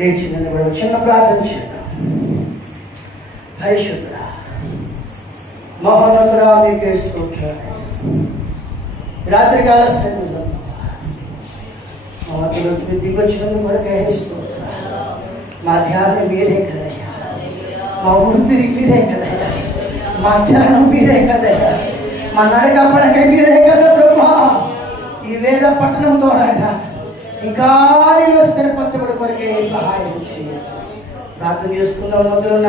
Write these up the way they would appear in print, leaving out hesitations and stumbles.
లేచి నిలబడి చిన్న ప్రార్థన చేద్దాం. పరిశుద్ధుడా మహోన్నతుడా మీకే స్తోత్రాలు. రాత్రికాల సమయంలో మా మధ్యలో దిగొచ్చినందుకు కొరకే స్తోత్రాలు. మా ధ్యానం మీరే కదయ్యా, మా ఊపిరి మీరే కదయ్యా, మా చరణం మీరే కదయ్యా, మా నడక పడక మీరే కదా బ్రహ్మా. ఈ వేద పట్టణం ద్వారా ఇంకా నీలో స్థిరపరచబడి కొరకే సహాయం చేయాలి. ప్రార్థన చేసుకుందాం. మొదలున్న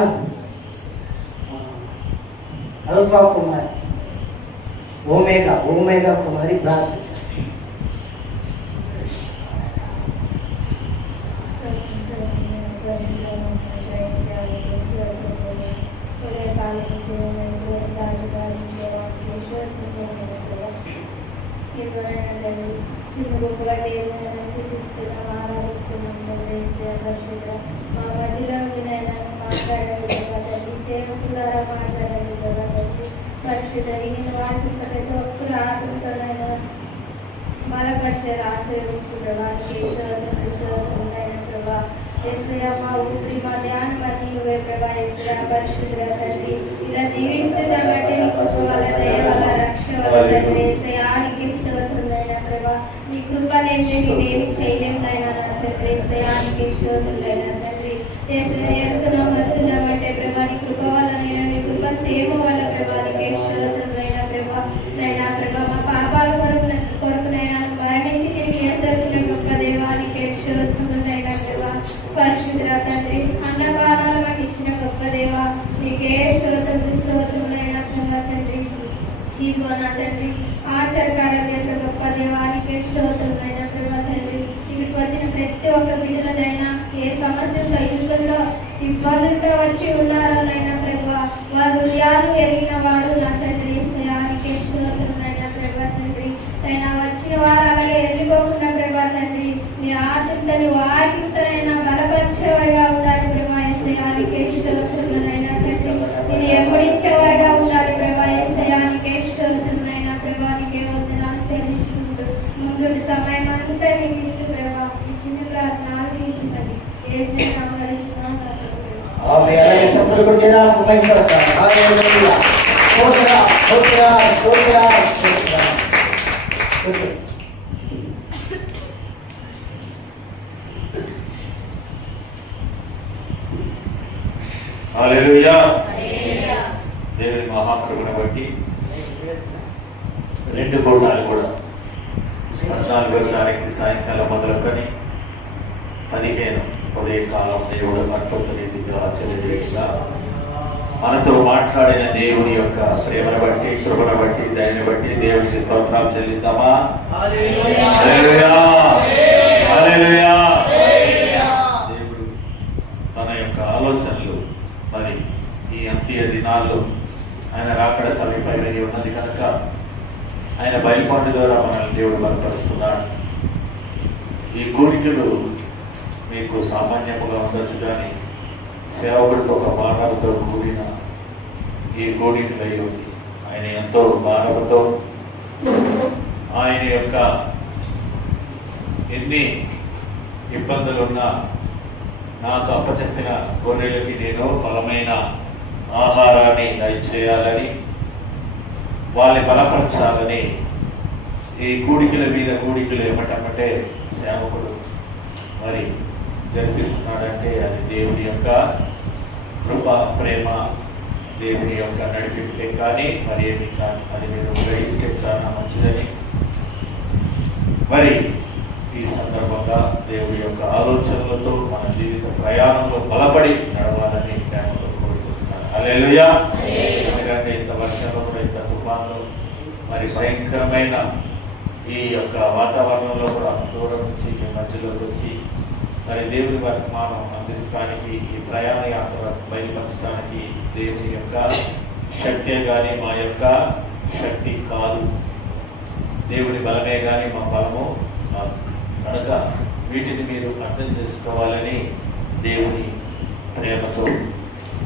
అల్ఫా కుమారి ఓమేగా కుమారి ప్రార్థన చేస్తాం. చిన్న గొప్పగా చూపిస్తున్నాం, ఆరాధిస్తున్నాం. మా మధ్యలో మాట్లాడండి, సేవకుల ద్వారా మాట్లాడండి. పరిశుద్ధ నేను వాక్యం ప్రతి ఒక్కరు ఆత్మతోనైనా బలపరిచారు, ఆశీర్వదించు ప్రభా. ఏసయ్య మా ఊపిరి మా ధ్యానం అన్ని నువ్వే ప్రభా. ఏసయ్య పరిశుద్ధుల తండ్రి ఇలా జీవిస్తున్నామంటే నీ కృప వల్ల, దయ వల్ల, రక్ష వల్ల తండ్రి. ఏసయ్య నీకు ఇష్టవుతుందైనా ప్రభా. నీ కృప లేదే నేనేమి చేయలేమునైనా తండ్రి. ఏసయ్య నీకు ఇష్టవుతుందైనా తండ్రి. ఏసయ్య వెళ్తున్నాం వస్తున్నామంటే ప్రభా నీ కృప వల్ల నేను, నీ కృప సేవ వల్ల ప్రభా నీకు ఇష్టవుతుందైనా ప్రభా. నైనా ప్రభా మా పాపాల కొరకునైనా మరణించి తిరిగి చేసిన గొప్ప దేవానికి ఇష్టవుతుందైనా ప్రభా. పరిశుద్ధుల తండ్రి అన్నపానాలు మాకు ఇచ్చిన గొప్ప దేవ నీకే స్తోత్రములైన ప్రభా తండ్రి. ఇదిగోనా తండ్రి ఆచారకారం చేసే గొప్ప దేవానికి స్తోత్రములైన ప్రభా తండ్రి. ఇక్కడికి వచ్చిన ప్రతి ఒక్క బిడ్డలనైనా ఏ సమస్యలతో ఇరుకుల్లో ఇబ్బందులతో వచ్చి ఉన్నారోనైనా ప్రభా వారి హృదయాలు ఎరిగిన వాడు నా తండ్రి. శ్రేయానికి స్తోత్రములైన ప్రభా తండ్రి. అయినా వచ్చిన వారు అలాగే ఎదుర్కోకుండా ప్రభా తండ్రి నీ ఆత్మని వాకిస్తైనా బలపరిచేవారుగా ఉండాలి ప్రభా. శ్రేయానికి స్తోత్రములైన తండ్రి. నేను ఎప్పుడించేవారుగా ఉండాలి ప్రభా. శ్రేయానికి స్తోత్రములైన ప్రభా. నీకే వందనాలు చెల్లించుకుంటూ ముందు సమయం అంతా నీకు ఇస్తూ ప్రభా ఈ చిన్న ప్రార్థన ఆలకించినది యేసు నామములో ఇస్తున్నాను. హల్లెలూయా. దేవుని మహాకృపను బట్టి 2 పూటలు కూడా 14వ తారీఖు సాయంకాలం మొదలుకొని 15 ఉదయకాలం దేవుడు అద్భుత రీతిగా ఆచరించగా మనతో మాట్లాడిన దేవుని యొక్క ప్రేమను బట్టి, కృపను బట్టి, దయని బట్టి దేవునికి స్తోత్రాలు చెల్లిద్దామా? హల్లెలూయా, హల్లెలూయా. దేవుడు తన యొక్క ఆలోచనలు మరి ఈ అంత్య దినాల్లో ఆయన రాకడ సమీపమైనది ఉన్నది కనుక ఆయన బయలుపాటు ద్వారా మనల్ని దేవుడు బలపరుస్తున్నాడు. ఈ కోరికలు మీకు సామాన్యముగా ఉండొచ్చు, కానీ సేవకుడికి ఒక భారంతో కూడిన ఈ కోరికలై ఉంది. ఆయన ఎంతో భారంతో ఆయన యొక్క ఎన్ని ఇబ్బందులున్నా నాకు అప్పచెప్పిన గొర్రెలకి నేను బలమైన ఆహారాన్ని దయచేయాలని, వాళ్ళని బలపరచాలని ఈ కూడికల మీద కూడికలు ఏమంటే సేవకుడు మరి జరిపిస్తున్నాడంటే అది దేవుని యొక్క కృప, ప్రేమ, దేవుని యొక్క నడిపింపే కానీ మరి ఏమి కానీ అది మీరు గ్రహిస్తే చాలా మంచిదని మరి ఈ సందర్భంగా దేవుడి యొక్క ఆలోచనలతో మన జీవిత ప్రయాణంలో బలపడి నడవాలని ప్రేమతో కోరుకుంటున్నాను. హల్లెలూయా. ఎందుకంటే ఇంత వర్షంలో కూడా, ఇంత తుఫాన్లో, మరి భయంకరమైన ఈ యొక్క వాతావరణంలో కూడా దూరం నుంచి మీ మధ్యలోకి వచ్చి మరి దేవుని వర్తమానం అందించడానికి, ఈ ప్రయాణ యాత్ర బయలుపరచడానికి దేవుని యొక్క శక్తే కానీ మా యొక్క శక్తి కాదు, దేవుని బలమే కానీ మా బలము కాదు. కనుక వీటిని మీరు అర్థం చేసుకోవాలని దేవుని ప్రేమతో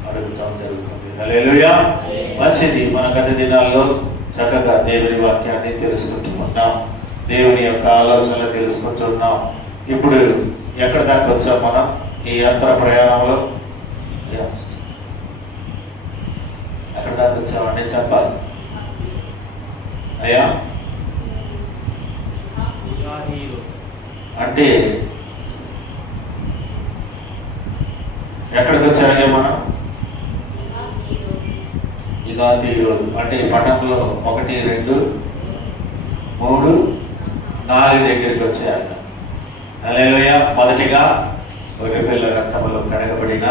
అడుగుతాం జరుగుతుంది. హల్లెలూయా. మంచిది. మన గత దినాల్లో చక్కగా దేవుని వాక్యాన్ని తెలుసుకుంటున్నాం, దేవుని యొక్క ఆలోచనలు తెలుసుకుంటున్నాం. ఇప్పుడు ఎక్కడ దాకా వచ్చాం మనం? ఈ యాత్ర ప్రయాణంలో ఎక్కడ దాకా వచ్చామండి చెప్పాలి. అయ్యా అంటే ఎక్కడికి వచ్చారయ్యా మనం? ఇలాంటి ఈరోజు అంటే పట్టణంలో 1, 2, 3, 4 దగ్గరికి వచ్చాయట. హల్లెలూయా. మొదటిగా గొర్రెపిల్ల రక్తంలో కడగబడిన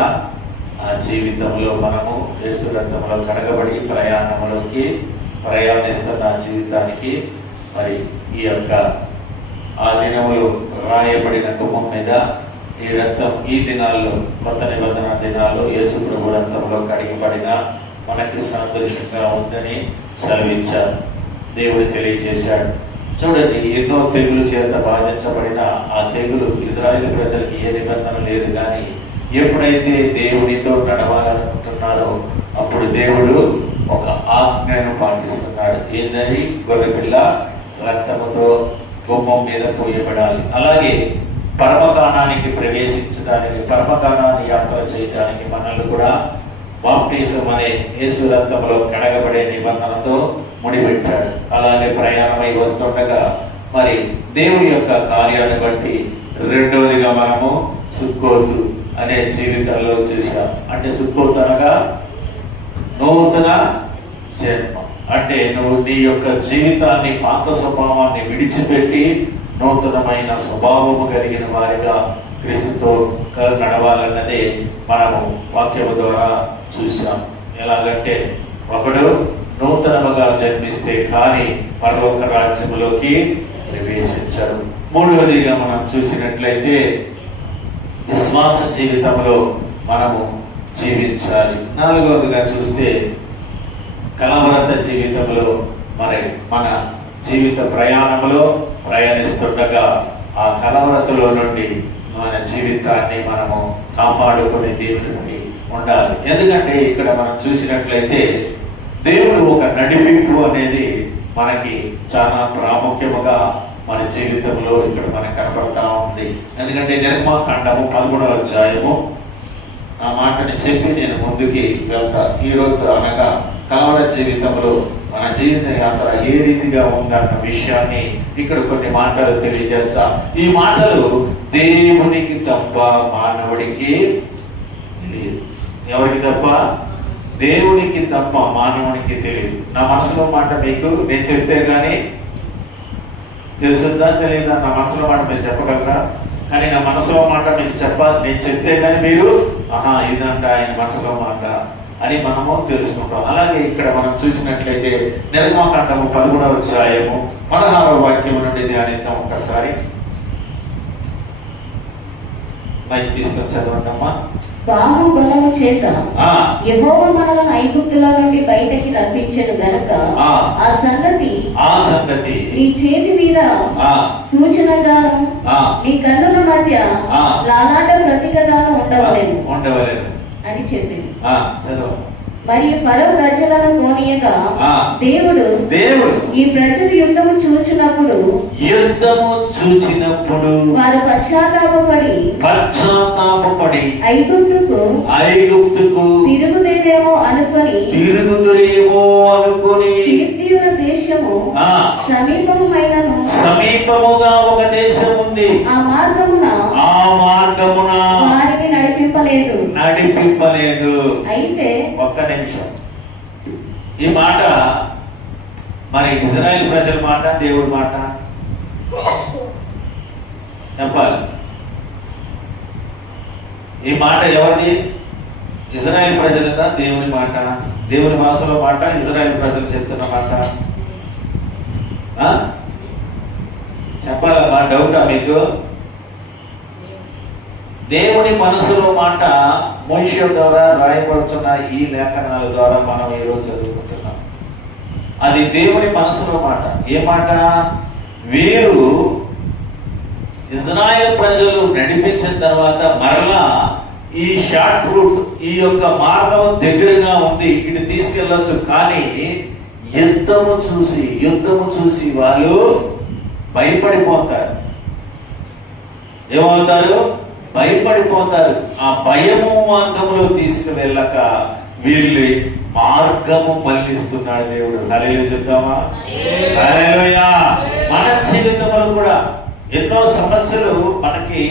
ఆ జీవితంలో మనము యేసు రక్తంలో కడగబడి ప్రయాణిస్తున్న జీవితానికి మరి ఈ యొక్క ఆ దినములు రాయబడిన కుమ్మం మీద ఈ రక్తం ఈ దినాల్లో కొత్త నిబంధన దినాల్లో యేసు ప్రభు రక్తంలో కడిగబడిన మనకి సాదృశ్యంగా ఉందని సెలవిచ్చారు. దేవుడు తెలియజేశాడు. చూడండి, ఎన్నో తెగులు చేత బాధించబడిన ఆ తెగులు ఇజ్రాయేల్ ప్రజలకి ఏ నిబంధన లేదు, కానీ ఎప్పుడైతే దేవుడితో నడవాలనుకుంటున్నారో అప్పుడు దేవుడు ఒక ఆజ్ఞను పాటిస్తున్నాడు. ఏంటని? గొర్రెపిల్ల రక్తముతో గుమ్మం మీద పోయబడాలి. అలాగే పరమకాణానికి ప్రవేశించడానికి, పరమకాణాన్ని యాత్ర చేయడానికి మనల్ని కూడా బాప్టిజం అనే యేసు రక్తంలో కడగబడే నిబంధనతో ముడిపెట్టాడు. అలాగే ప్రయాణమై వస్తుండగా మరి దేవుని యొక్క కార్యాన్ని బట్టి రెండవదిగా మనము సుక్కోతు అనే జీవితంలో చూసాం. అంటే సుక్కోతు అనగా నూతన జన్మ. అంటే నువ్వు నీ యొక్క జీవితాన్ని, పాత స్వభావాన్ని విడిచిపెట్టి నూతనమైన స్వభావము కలిగిన వారిగా క్రీస్తుతో నడవాలన్నదే మనము వాక్యము ద్వారా చూసాం. ఎలాగంటే ఒకడు నూతనముగా జన్మిస్తే కానీ పరలోక రాజ్యములోకి ప్రవేశించరు. మూడవదిగా మనం చూసినట్లయితే విశ్వాస జీవితంలో మనము జీవించాలి. నాలుగవదిగా చూస్తే కలవరత జీవితంలో మరి మన జీవిత ప్రయాణంలో ప్రయాణిస్తుండగా ఆ కలవరతలో నుండి మన జీవితాన్ని మనము కాపాడుకునే దేవుడికి ఉండాలి. ఎందుకంటే ఇక్కడ మనం చూసినట్లయితే దేవుడు ఒక నడిపింపు అనేది మనకి చాలా ప్రాముఖ్యముగా మన జీవితంలో ఇక్కడ మనకు కనపడతా ఉంది. ఎందుకంటే నిర్మాకాండము 13వ అధ్యాయము ఆ మాటని చెప్పి నేను ముందుకి వెళ్తా. ఈరోజు అనగా కలవర జీవితంలో మన జీవిత యాత్ర ఏ రీతిగా ఉందన్న విషయాన్ని ఇక్కడ కొన్ని మాటలు తెలియజేస్తా. ఈ మాటలు దేవునికి తప్ప మానవుడికి తెలియదు. ఎవరికి తప్ప? దేవునికి తప్ప మానవునికి తెలియదు. నా మనసులో మాట మీకు నేను చెప్తే గానీ తెలుసుద్దా తెలియదా? నా మనసులో మాట మీరు చెప్పగలరా? కానీ నా మనసులో మాట మీకు నేను చెప్తే గానీ మీరు ఇదంట ఆయన మనసులో మాట అని మనము తెలుసుకుంటాం. అలాగే ఇక్కడ మనం చూసినట్లయితే నిర్మాకాండము 13వ అధ్యాయము 16వ వాక్యము నుండి ధ్యానిద్దాం. ఒక్కసారి మైక్ తీసుకొని చదవండమ్మా. బాహుబలము చేత యెహోవా మనలను ఐగుప్తులో నుండి బయటకి రప్పించెను గనుక ఆ సంగతి నీ చేతి మీద సూచనగాను నీ కన్నుల మధ్య లాలాట ప్రతీకగాను ఉండవలెను అని చెప్పింది. మరియు ఫరో ప్రజలను పోనీయగా దేవుడు ఈ ప్రజలు యుద్ధము చూచినప్పుడు వారు పశ్చాత్తాపపడి ఐగుప్తుకు తిరుగుదేమో అనుకొని కీర్తియుల దేశము సమీపముగా ఒక దేశం ఉంది. ఆ మార్గమున వారిని నడిపింపలేదు. అయితే ఒక్క నిమిషం, ఈ మాట మరి ఇజ్రాయెల్ ప్రజల మాట, దేవుడి మాట చెప్పాలి. ఈ మాట ఎవరిది? ఇజ్రాయెల్ ప్రజలదా దేవుని మాట? దేవుని భాషలో మాట, ఇజ్రాయెల్ ప్రజలు చెప్తున్న మాట చెప్పాలమ్మా. డౌటా మీకు? దేవుని మనసులో మాట మోషే ద్వారా రాయబడుతున్న ఈ లేఖనాల ద్వారా మనం ఈరోజు చదువుకుంటున్నాం. అది దేవుని మనసులో మాట. ఏ మాట? వీరు ఇజ్రాయెల్ ప్రజలు నడిపించిన తర్వాత మరలా ఈ షార్ట్ రూట్, ఈ యొక్క మార్గం దగ్గరగా ఉంది, ఇటు తీసుకెళ్ళొచ్చు. కానీ యుద్ధము చూసి వాళ్ళు భయపడిపోతారు. ఏమవుతారు? భయపడిపోతారు. ఆ భయము మార్గములో తీసుకువెళ్ళక వీళ్ళు మార్గము మళ్ళిస్తున్నాడు దేవుడు. హల్లెలూయా చెప్తామా? హల్లెలూయా. మన జీవితంలో కూడా ఎన్నో సమస్యలు మనకి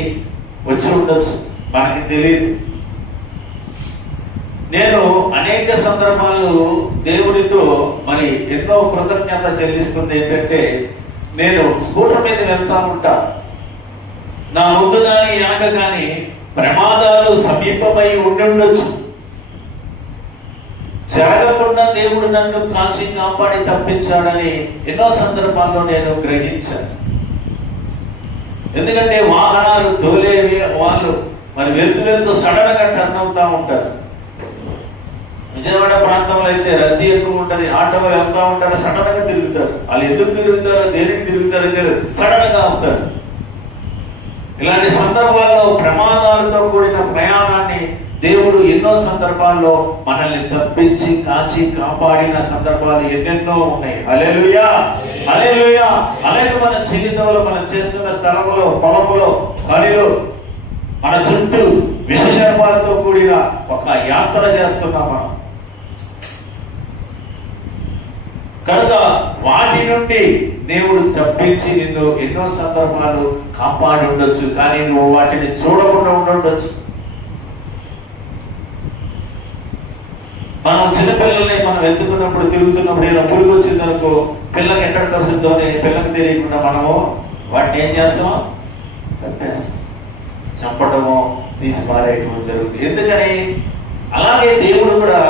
వచ్చి ఉండొచ్చు, మనకి తెలియదు. నేను అనేక సందర్భాలు దేవుడితో మరి ఎన్నో కృతజ్ఞత చెల్లిస్తుంది. ఏంటంటే నేను స్కూటర్ మీద వెళ్తా ఉంటా, నా ముందు కానీ వెనక కానీ ప్రమాదాలు సమీపమై ఉండొచ్చు, జరగకుండా దేవుడు నన్ను కాచి కాపాడి తప్పించాడని ఎన్నో సందర్భాల్లో నేను గ్రహించాను. ఎందుకంటే వాహనాలు తోలే వాళ్ళు మరి వెళ్తూ సడన్ గా టర్న్ అవుతా ఉంటారు. విజయవాడ ప్రాంతంలో అయితే రద్దీ ఎక్కువ ఉంటది, ఆటోలో వెళ్తా ఉంటారు, సడన్ గా తిరుగుతారు. వాళ్ళు ఎందుకు తిరుగుతారో దేనికి తిరుగుతారో తెలియదు, సడన్ గా అవుతారు. ఇలాంటి సందర్భాల్లో ప్రమాదాలతో కూడిన ప్రయాణాన్ని దేవుడు ఎన్నో సందర్భాల్లో మనల్ని తప్పించి కాచి కాపాడిన సందర్భాలు ఎన్నెన్నో ఉన్నాయి. హల్లెలూయా, హల్లెలూయా. అలాగే మన జీవితంలో మనం చేస్తున్న స్థలంలో, పొలంలో, పనిలో మన చుట్టూ విషశర్మాలతో కూడిన ఒక యాత్ర చేస్తున్నాం మనం. కనుక వాటి నుండి దేవుడు తప్పించి నిన్ను ఎన్నో సందర్భాలు కాపాడి ఉండొచ్చు, కానీ నువ్వు వాటిని చూడకుండా ఉండొచ్చు. మనం చిన్నపిల్లల్ని మనం ఎత్తుకున్నప్పుడు తిరుగుతున్నప్పుడు ఏదో పురుగు వచ్చిందనుకో, పిల్లకి ఎక్కడ కలుస్తుందో పిల్లకి తెలియకుండా మనము వాటిని ఏం చేస్తాం? తప్పేస్తాం, చంపడము, తీసి పారేయటము జరుగుతుంది. ఎందుకని? అలాగే దేవుడు కూడా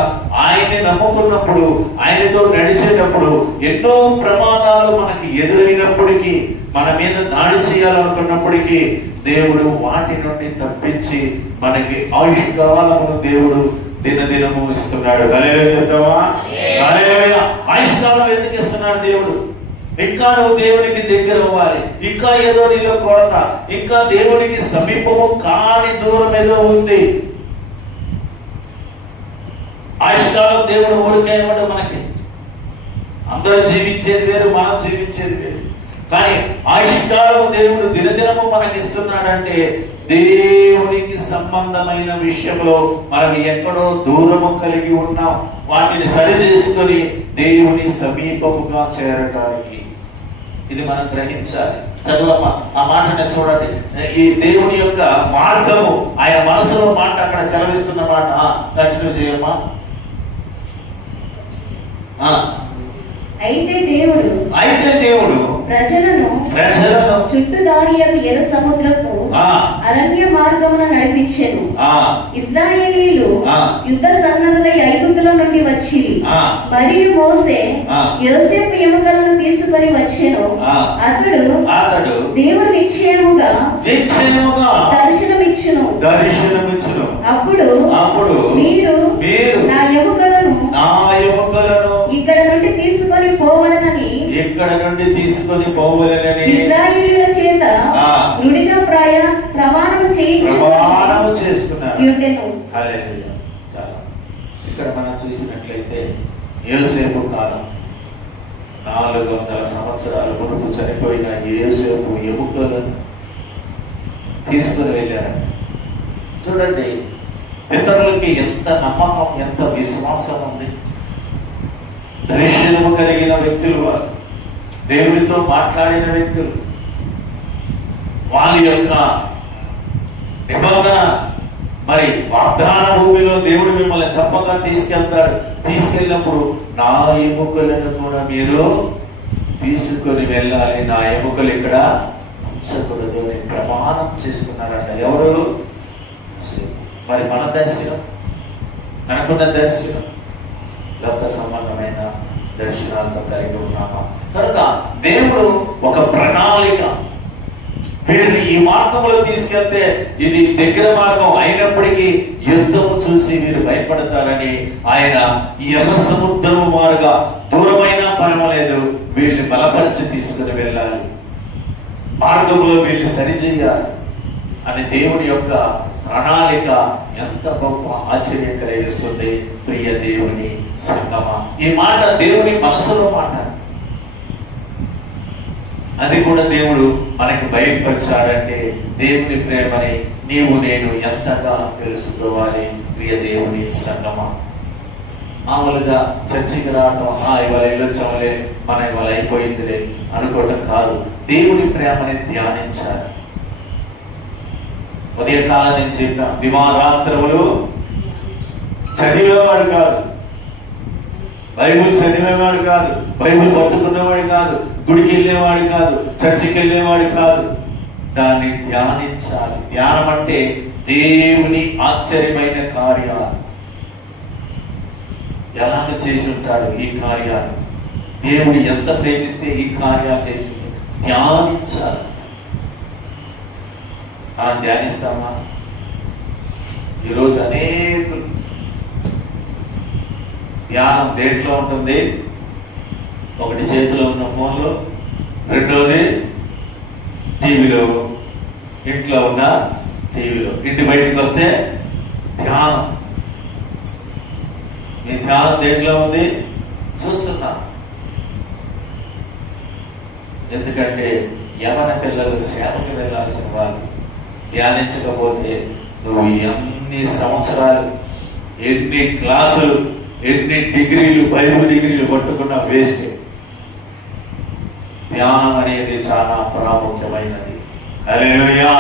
ఆయన్ని నమ్ముకున్నప్పుడు, ఆయనతో నడిచేటప్పుడు ఎన్నో ప్రమాదాలు మనకి ఎదురైనప్పటికీ, మన మీద దాడి చేయాలనుకున్నప్పటికీ దేవుడు వాటి నుండి తప్పించి మనకి ఆయుష్కాలమును దేవుడు దినదినము ఇస్తున్నాడు. హల్లెలూయా చెప్తావా? హల్లెలూయా. ఆయుష్కాలం ఎందుకు ఇస్తున్నాడు దేవుడు? ఇంకా నువ్వు దేవునికి దగ్గర అవ్వాలి, ఇంకా ఏదో నీలో కొరత, ఇంకా దేవునికి సమీపము కాని దూరం ఏదో ఉంది. ఆయుష్కాలం దేవుడు ఊరికే ఇవ్వడు మనకి. అందరూ జీవించేది వేరు, మనం జీవించేది వేరు. కానీ ఆయుష్కాలం దేవుడు దినదినము మనకి ఇస్తున్నాడంటే దేవునికి సంబంధమైన విషయంలో మనం ఎక్కడో దూరము కలిగి ఉన్నాం, వాటిని సరి చేసుకుని దేవుని సమీపముగా చేరడానికి ఇది మనం గ్రహించాలి. చదువమ్మా ఆ మాటని చూడండి. ఈ దేవుని యొక్క మార్గము ఆయన మనసులో మాట అక్కడ సెలవిస్తున్న మాట కంటిన్యూ చేయమ్మా. అయితే దేవుడు ప్రజలను చుట్టుదారియకు ఎర్ర సముద్రపు అరణ్య మార్గమున నడిపించెను. ఇశ్రాయేలీయులు యుద్ధ సన్నద్ధులై ఐగుప్తుల నుండి వచ్చిరి. మరియు మోసే యోసేపు ఎముకలను తీసుకొని వచ్చెను. అతడు దేవుడు నిశ్చయముగా దర్శనమిచ్చును. అప్పుడు మీరు నా ఎముకలను ఇక్కడ నుండి తీసుకొని పోవలనని ఇశ్రాయేలీయుల చేత రుడిగా ప్రమాణము చేసుకున్నారు. ఇక్కడ మనం చూసినట్లయితే యోసేపు కాలం 400 సంవత్సరాల మునుపు చనిపోయిన యోసేపు ఎముకలను తీసుకుని వెళ్ళారు. చూడండి, పితరులకి ఎంత నమ్మకం, ఎంత విశ్వాసం ఉంది. దర్శనము కలిగిన వ్యక్తులు వారు, దేవుడితో మాట్లాడిన వ్యక్తులు. వాళ్ళ యొక్క నిబంధన మరి వాగ్దాన భూమిలో దేవుడు మిమ్మల్ని తప్పగా తీసుకెళ్తాడు. తీసుకెళ్ళినప్పుడు నా ఎముకలను కూడా మీరు తీసుకొని వెళ్ళాలి, నా ఎముకలు ఇక్కడ ఉంచకూడదు అని ప్రమాణం చేసుకున్నారంట. ఎవరు? మరి మన దర్శనం, మనకున్న దర్శనం లోక సంబంధమైన దర్శనాలతో కలిగి ఉన్నామా? కనుక దేవుడు ఒక ప్రణాళిక, వీరిని ఈ మార్గంలో తీసుకెళ్తే ఇది దగ్గర మార్గం అయినప్పటికీ యుద్ధము చూసి వీరు భయపడతారని ఆయన ఈ ఎర్ర సముద్రము మారుగా దూరమైనా పర్వాలేదు, వీరిని బలపరిచి తీసుకుని వెళ్ళాలి, మార్గంలో వీరిని సరిచేయాలి అని దేవుడి యొక్క ప్రణాళిక ఎంత గొప్ప ఆశ్చర్యం కలిగిస్తుంది. ప్రియ దేవుని సంగమా, ఈ మాట దేవుని మనసులో మాట. అది కూడా దేవుడు మనకి బయలుపరిచాడంటే దేవుని ప్రేమని నీవు నేను ఎంతగా తెలుసుకోవాలి ప్రియ దేవుని సంగమా. మామూలుగా చర్చికి రావటం, ఇవాళ వెళ్ళొచ్చామలే, మన ఇవాళ అయిపోయిందిలే అనుకోవటం కాదు. దేవుని ప్రేమని ధ్యానించాలి. ఉదయకాలం నేను చెప్పిన దివారాత్రములు చదివేవాడు కాదు, బైబుల్ చదివేవాడు కాదు, బైబుల్ పట్టుకునేవాడు కాదు, గుడికి వెళ్ళేవాడు కాదు, చర్చికి వెళ్ళేవాడు కాదు. దాన్ని ధ్యానించాలి. ధ్యానం అంటే దేవుని ఆశ్చర్యమైన కార్యాలు ఎలాగ చేసి ఉంటాడు, ఈ కార్యాలు దేవుడు ఎంత ప్రేమిస్తే ఈ కార్యాలు చేసి ధ్యానించాలి. మనం ధ్యానిస్తామా? ఈరోజు అనేక ధ్యానం దేంట్లో ఉంటుంది? ఒకటి చేతిలో ఉన్న ఫోన్లో, రెండోది టీవీలో, ఇంట్లో ఉన్న టీవీలో. ఇంటి బయటికి వస్తే ధ్యానం. మీ ధ్యానం దేంట్లో ఉంది? చూస్తున్నా. ఎందుకంటే యవన పిల్లలు సేవకు వెళ్ళాల్సిన వాళ్ళు. ధ్యానించకపోతే నువ్వు ఎన్ని సంవత్సరాలు, ఎన్ని క్లాసులు, ఎన్ని డిగ్రీలు, బైబిల్ డిగ్రీలు పట్టుకున్నా వేస్ట్. ధ్యానం అనేది చాలా ప్రాముఖ్యమైనది. హల్లెలూయా,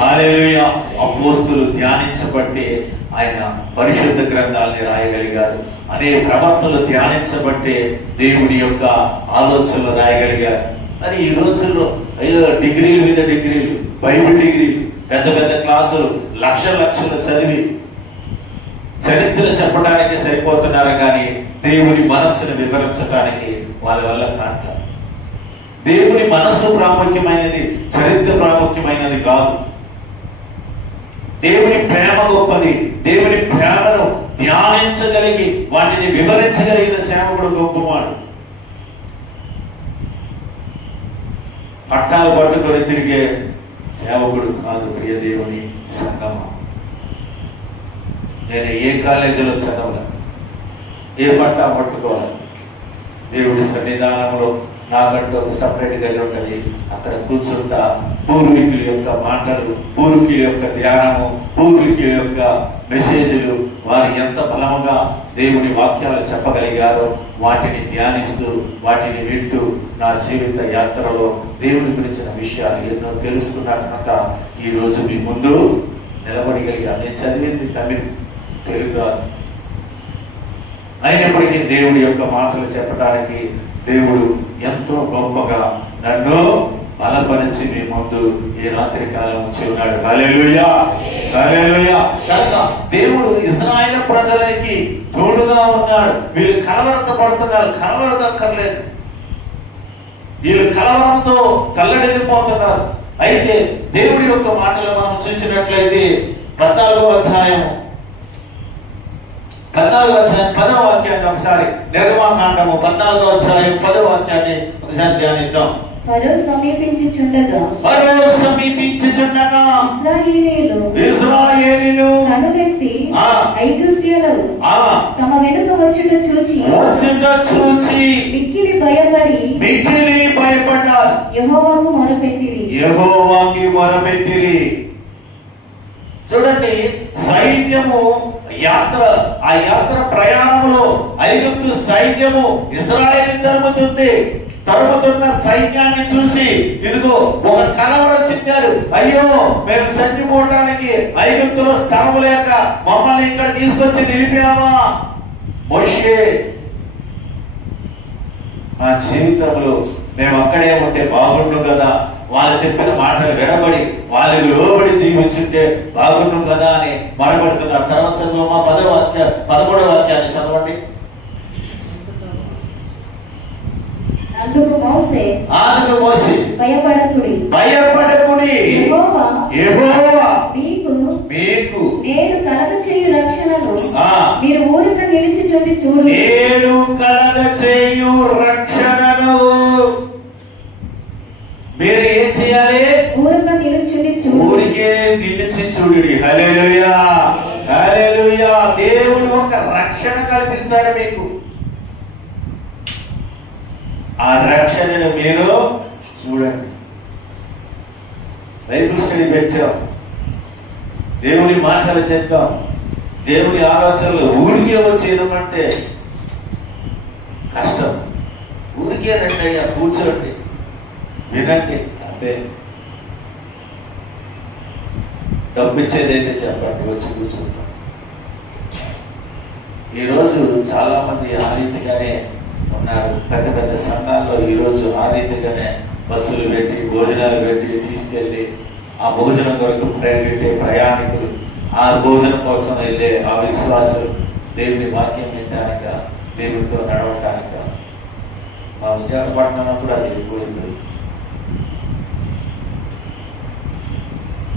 హల్లెలూయా. అపోస్తలులు ధ్యానించబట్టే ఆయన పరిశుద్ధ గ్రంథాలని రాయగలిగారు. అనేక ప్రవక్తలు ధ్యానించబట్టే దేవుని యొక్క ఆలోచనలు రాయగలిగారు. అని ఈ రోజుల్లో డిగ్రీల మీద డిగ్రీలు, బైబిల్ డిగ్రీలు, పెద్ద పెద్ద క్లాసులు, లక్షలు చదివి చరిత్ర చెప్పడానికి సరిపోతున్నారు కానీ దేవుని మనస్సును వివరించడానికి వాళ్ళ వల్ల కాదు. దేవుని మనస్సు ప్రాముఖ్యమైనది, చరిత్ర ప్రాముఖ్యమైనది కాదు. దేవుని ప్రేమ గొప్పది. దేవుని ప్రేమను ధ్యానించగలిగి వాటిని వివరించగలిగిన సేవకుడు గొప్పవాడు. పట్టాలు పట్టుకొని తిరిగే సేవకుడు కాదు ప్రియ దేవుని సంగమం. నేను ఏ కాలేజీలో చదవలే, ఏ పట్టా పట్టుకోవాలి. దేవుడి సన్నిధానంలో నాకంటూ ఒక సపరేట్ గది ఉంటుంది. అక్కడ కూర్చుంటా పూర్వీకుల యొక్క మాటలు, పూర్వీకుల యొక్క ధ్యానము, పూర్వీకుల యొక్క మెసేజ్లు, వారు ఎంత బలముగా దేవుని వాక్యాలు చెప్పగలిగారో వాటిని ధ్యానిస్తూ, వాటిని వింటూ నా జీవిత యాత్రలో దేవుని గురించిన విషయాలు ఎన్నో తెలుసుకున్నా కనుక ఈ రోజు మీ ముందు నిలబడగలిగా. నేను చదివింది తమిళ్, తెలుగు అయినప్పటికీ దేవుడి యొక్క మాటలు చెప్పడానికి దేవుడు ఎంతో గొప్పగా నన్ను బలపరిచి మీ ముందు ఈ రాత్రి కాలం ఉంచి ఉన్నాడు. హల్లెలూయా, హల్లెలూయా. కనుక దేవుడు ఇశ్రాయేలు ప్రజలకి తోడుగా ఉన్నాడు. వీళ్ళు కలవరత పడుతున్నారు, కలవరదక్కర్లేదు. వీళ్ళు కలవరంతో కల్లడిల్లిపోతున్నారు. అయితే దేవుడి యొక్క మాటలు మనం చూసినట్లయితే 14వ అధ్యాయం 10వ వాక్యాన్ని ఒకసారి, నిర్గమకాండము 14వ అధ్యాయం 10వ వాక్యాన్ని ఒకసారి ధ్యానిద్దాం. ఫరో సమీపించుచుండగా ఇశ్రాయేలీయులు కనులెత్తి ఐగుప్తీయులు తమ వెనుక వచ్చుట చూచి మిక్కిలి భయపడ్డారు. యెహోవాకు మొరపెట్టిరి. చూడండి, సైన్యము యాత్ర, ఆ యాత్ర ప్రయాణంలో ఐగుప్తు సైన్యము ఇశ్రాయేలు తరుముతున్న సైన్యాన్ని చూసి ఇదిగో ఒక కలవరం చెందారు. అయ్యో, మేము చనిపోవడానికి ఐగుప్తులో స్థలం లేక మమ్మల్ని ఇక్కడ తీసుకొచ్చి నిలిపామా. మోషే, నా జీవితంలో మేము అక్కడే ఉంటే బాగుండు కదా, వాళ్ళు చెప్పిన మాటలు వినబడి వాళ్ళకి లోబడి జీవించుంటే బాగుండు కదా అని మొరపెడుతున్నారు. తర్వాత చదువు 13వ వాక్యాన్ని చదవండి. అందుకు మోషే భయపడకుడి, యెహోవా మీకు నేడు కలగచేయు రక్షణను మీరు ఊరక నిలిచిచుండి చూడు. నేడు కలగచేయు రక్షణను మీరు ఏం చేయాలి? ఊరక నిలిచుండి చూడు. ఊరికే నిలిచి చూడు. హల్లెలూయా, హల్లెలూయా. దేవుడు ఒక రక్షణ కల్పిస్తాడు మీకు. ఆ రక్షణను మీరు చూడండి. బైబిల్ స్టడీ పెట్టాం, దేవుని మాటలు చెప్తాం, దేవుని ఆలోచనలు ఊరికే వచ్చేదమంటే కష్టం. ఊరికే రండి అయ్యా, కూర్చోండి, వినండి, అంతే. డబ్బు ఇచ్చేదైతే చెప్పండి, వచ్చి కూర్చుంటాం. ఈరోజు చాలా మంది ఆ రీతిగానే ఉన్నారు. పెద్ద పెద్ద సంఘాల్లో ఈరోజు ఆ రీతిగానే బస్సులు పెట్టి, భోజనాలు పెట్టి తీసుకెళ్ళి ఆ భోజనం కొరకు పెట్టే ప్రయాణికులు, ఆ భోజనం కోసం వెళ్ళే ఆ విశ్వాసులు దేవుని వాక్యం వినటానిక, దేవుడితో నడవటానిక. మా విశాఖపట్నం కూడా అది ఎక్కువైంది.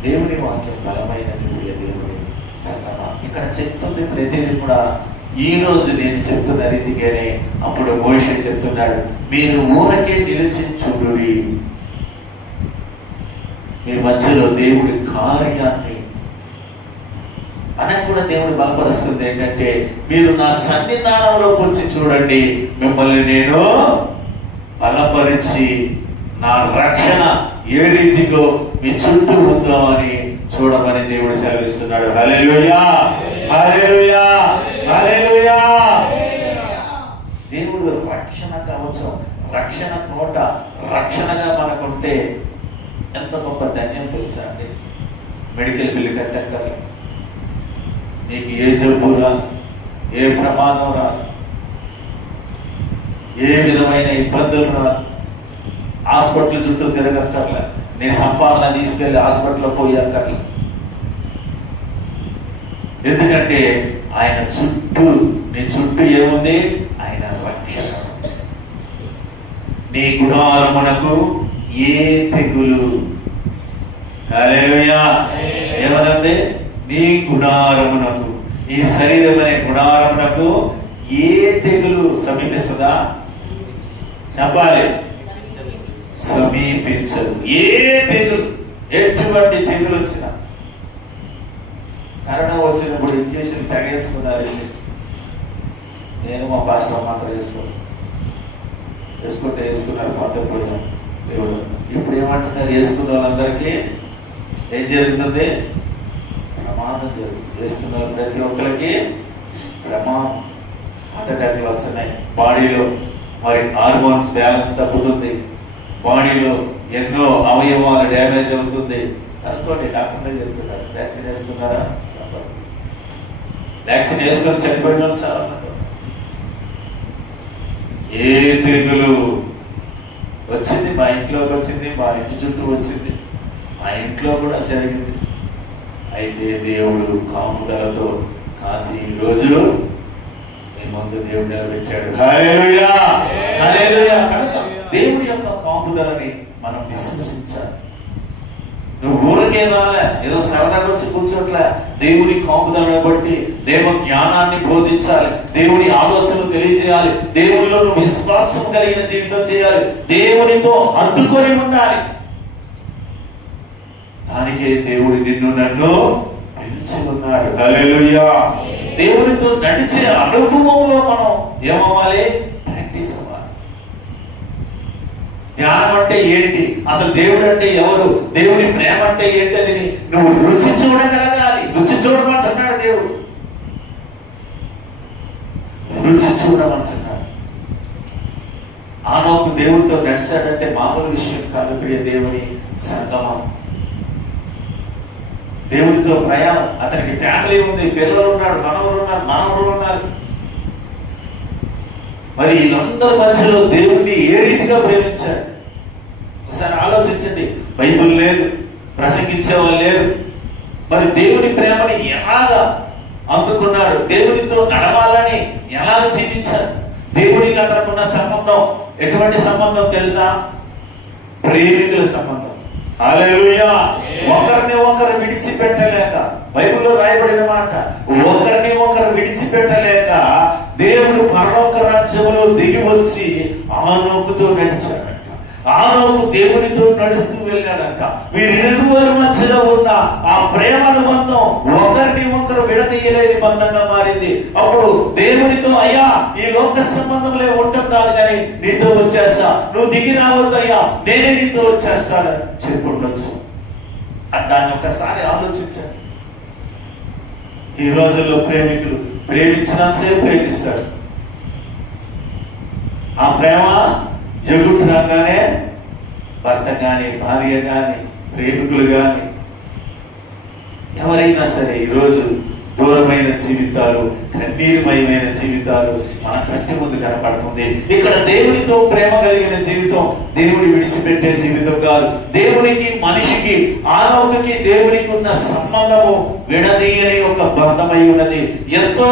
దేవుని వాక్యం బలమైనది. దేవుని సంగమా ఇక్కడ చెప్తుంది ప్రతిదీ కూడా. ఈ రోజు నేను చెప్తున్న రీతిగానే అప్పుడు మోషే చెప్తున్నాడు, మీరు ఊరకే నిలిచి చూడుడి, మీ మధ్యలో దేవుడి కార్యాన్ని అనకు కూడా దేవుడు బలపరుస్తుంది. ఏంటంటే మీరు నా సన్నిధానంలోకి వచ్చి చూడండి, మిమ్మల్ని నేను బలపరిచి నా రక్షణ ఏ రీతిలో మీ చుట్టూ ఉందో అని చూడమని దేవుడు సెలవిస్తున్నాడు. హల్లెలూయా, హల్లెలూయా, హల్లెలూయా. దేవుడు రక్షణ కవచం, రక్షణ కోట, రక్షణగా మనకుంటే ఎంత గొప్ప ధన్యం తెలుసా అండి. మెడికల్ బిల్లు కట్టక్కర్లే, నీకు ఏ జబ్బు రాదు, ఏ ప్రమాదం రాదు, ఏ విధమైన ఇబ్బందులు రాదు, హాస్పిటల్ చుట్టూ తిరగక్కర్లే, నీ సంపాదన తీసుకెళ్లి హాస్పిటల్లో పోయక్కర్లే. ఎందుకంటే ఆయన చుట్టూ, నీ చుట్టూ ఏముంది? ఆయన రక్షణ. నీ గుడారమునకు ఏ తెగులు, హల్లెలూయా, ఏమనండి? నీ గుడారమునకు, ఈ శరీరం అనే గుడారమునకు ఏ తెగులు సమీపిస్తుందా? చెప్పాలి, సమీపించదు. ఏ తెగులు, ఎటువంటి తెగులు వచ్చినా, కరోనా వచ్చినప్పుడు ఇంజక్షన్ తగేసుకున్నారు. నేను మా పాస్టర్ మాత్రం వేసుకున్నారు మాత్రం. దేవుడు ఇప్పుడు ఏమంటున్నారు? వేసుకున్న వాళ్ళందరికీ ఏం జరుగుతుంది? ప్రమాదం జరుగుతుంది. వేసుకున్న వాళ్ళు ప్రతి ఒక్కరికి ప్రమాదం, హార్ట్ అటాక్లు వస్తున్నాయి. బాడీలో మరి హార్మోన్స్ బ్యాలెన్స్ తగ్గుతుంది, బాడీలో ఎన్నో అవయవాలు డ్యామేజ్ అవుతుంది అనుకోండి. డాక్టర్లే చెప్తున్నారు, వ్యాక్సిన్ వేసుకున్నారా? వ్యాక్సిన్ వేసుకొని చనిపోయిన వాళ్ళు చాలా. ఏ తెగులు వచ్చింది మా ఇంట్లోకి వచ్చింది, మా ఇంటి చుట్టూ వచ్చింది, మా ఇంట్లో కూడా జరిగింది. అయితే దేవుడు కాపుదలతో కాచి ఈ రోజు మీ ముందు దేవుడు నిలబెట్టాడు. హల్లెలూయా, హల్లెలూయా. దేవుడి యొక్క కాపుదలని మనం విశ్వసించాలి. నువ్వు ఊరికే రాలే, ఏదో సరదాగా వచ్చి కూర్చోట్లే. దేవుని కాపుదలను బట్టి దేవ జ్ఞానాన్ని బోధించాలి, దేవుని ఆలోచనలు తెలియజేయాలి, దేవునిలో నువ్వు విశ్వాసం కలిగిన జీవితం చేయాలి, దేవునితో హత్తుకొని ఉండాలి. దానికే దేవుడు నిన్ను నన్ను పిలిచి ఉన్నాడు. హల్లెలూయా. దేవునితో నడిచే అనుభవంలో మనం ఏమవ్వాలి? ప్రాక్టీస్ అవ్వాలి. ధ్యానం అంటే ఏంటి, అసలు దేవుడు అంటే ఎవరు, దేవుని ప్రేమ అంటే ఏంటది నువ్వు రుచి చూడగలగాలి. రుచి చూడమంటున్నాడు దేవుడు, రుచి చూడమంటున్నాడు. ఆనోకు దేవుడితో నడిచాడంటే మామూలు విషయం కాదు. ప్రియ దేవుని సంగమం, దేవుడితో ప్రయాణం. అతనికి ఫ్యామిలీ ఉంది, పిల్లలు ఉన్నారు, మనవరు ఉన్నారు, మనవరు ఉన్నారు. మరి వీళ్ళందరి మధ్యలో దేవుడిని ఏ రీతిగా ప్రేమించాడు ఒకసారి ఆలోచించండి. బైబిల్ లేదు, ప్రసంగించేవాళ్ళు లేరు. మరి దేవుని ప్రేమని ఎలాగా అందుకున్నాడు, దేవునితో నడవాలని ఎలాగ జీవించాడు? దేవునికి అతనుకున్న సంబంధం ఎటువంటి సంబంధం తెలుసా? ప్రేమికుల సంబంధం. హల్లెలూయా. ఒకరిని ఒకరు విడిచిపెట్టలేక, బైబిల్లో రాయబడిన మాట, ఒకరిని ఒకరు విడిచిపెట్టలేక దేవుడు పరలోక రాజ్యములో దిగి వచ్చి ఆనోకుతో నడిచాడంట. ఆనోకు దేవునితో నడుస్తూ వెళ్ళాడంట. వీరిరువురి మధ్యలో ఉన్న ఆ ప్రేమను బంధం ఒకరిని ఒకరు విడదీయలేని బంధంగా మారింది. అప్పుడు దేవునితో, అయ్యా ఈ లోక సంబంధంలో ఉండటం కాదు కానీ నీతో వచ్చేస్తా, నువ్వు దిగి రావద్దు అయ్యా, నేనే నీతో వచ్చేస్తానని చెప్పుండొచ్చు. దాన్ని ఒకసారి ఆలోచించండి. ఈ రోజుల్లో ప్రేమికులు ప్రేమించినంతసేపు ప్రేమిస్తాడు. ఆ ప్రేమ ఎగుట్రాగానే భర్త కానీ భార్య కానీ ప్రేమికులు కానీ ఎవరైనా సరే ఈరోజు దూరమైన జీవితాలు, కన్నీరుమయమైన జీవితాలు మన కంటి ముందు కనపడుతుంది. ఇక్కడ దేవునితో ప్రేమ కలిగిన జీవితం దేవుని విడిచిపెట్టే జీవితం కాదు. దేవునికి మనిషికి ఆనవుకి దేవునికి ఉన్న సంబంధము విడదీయని ఒక బంధమై ఉన్నది. ఎంతో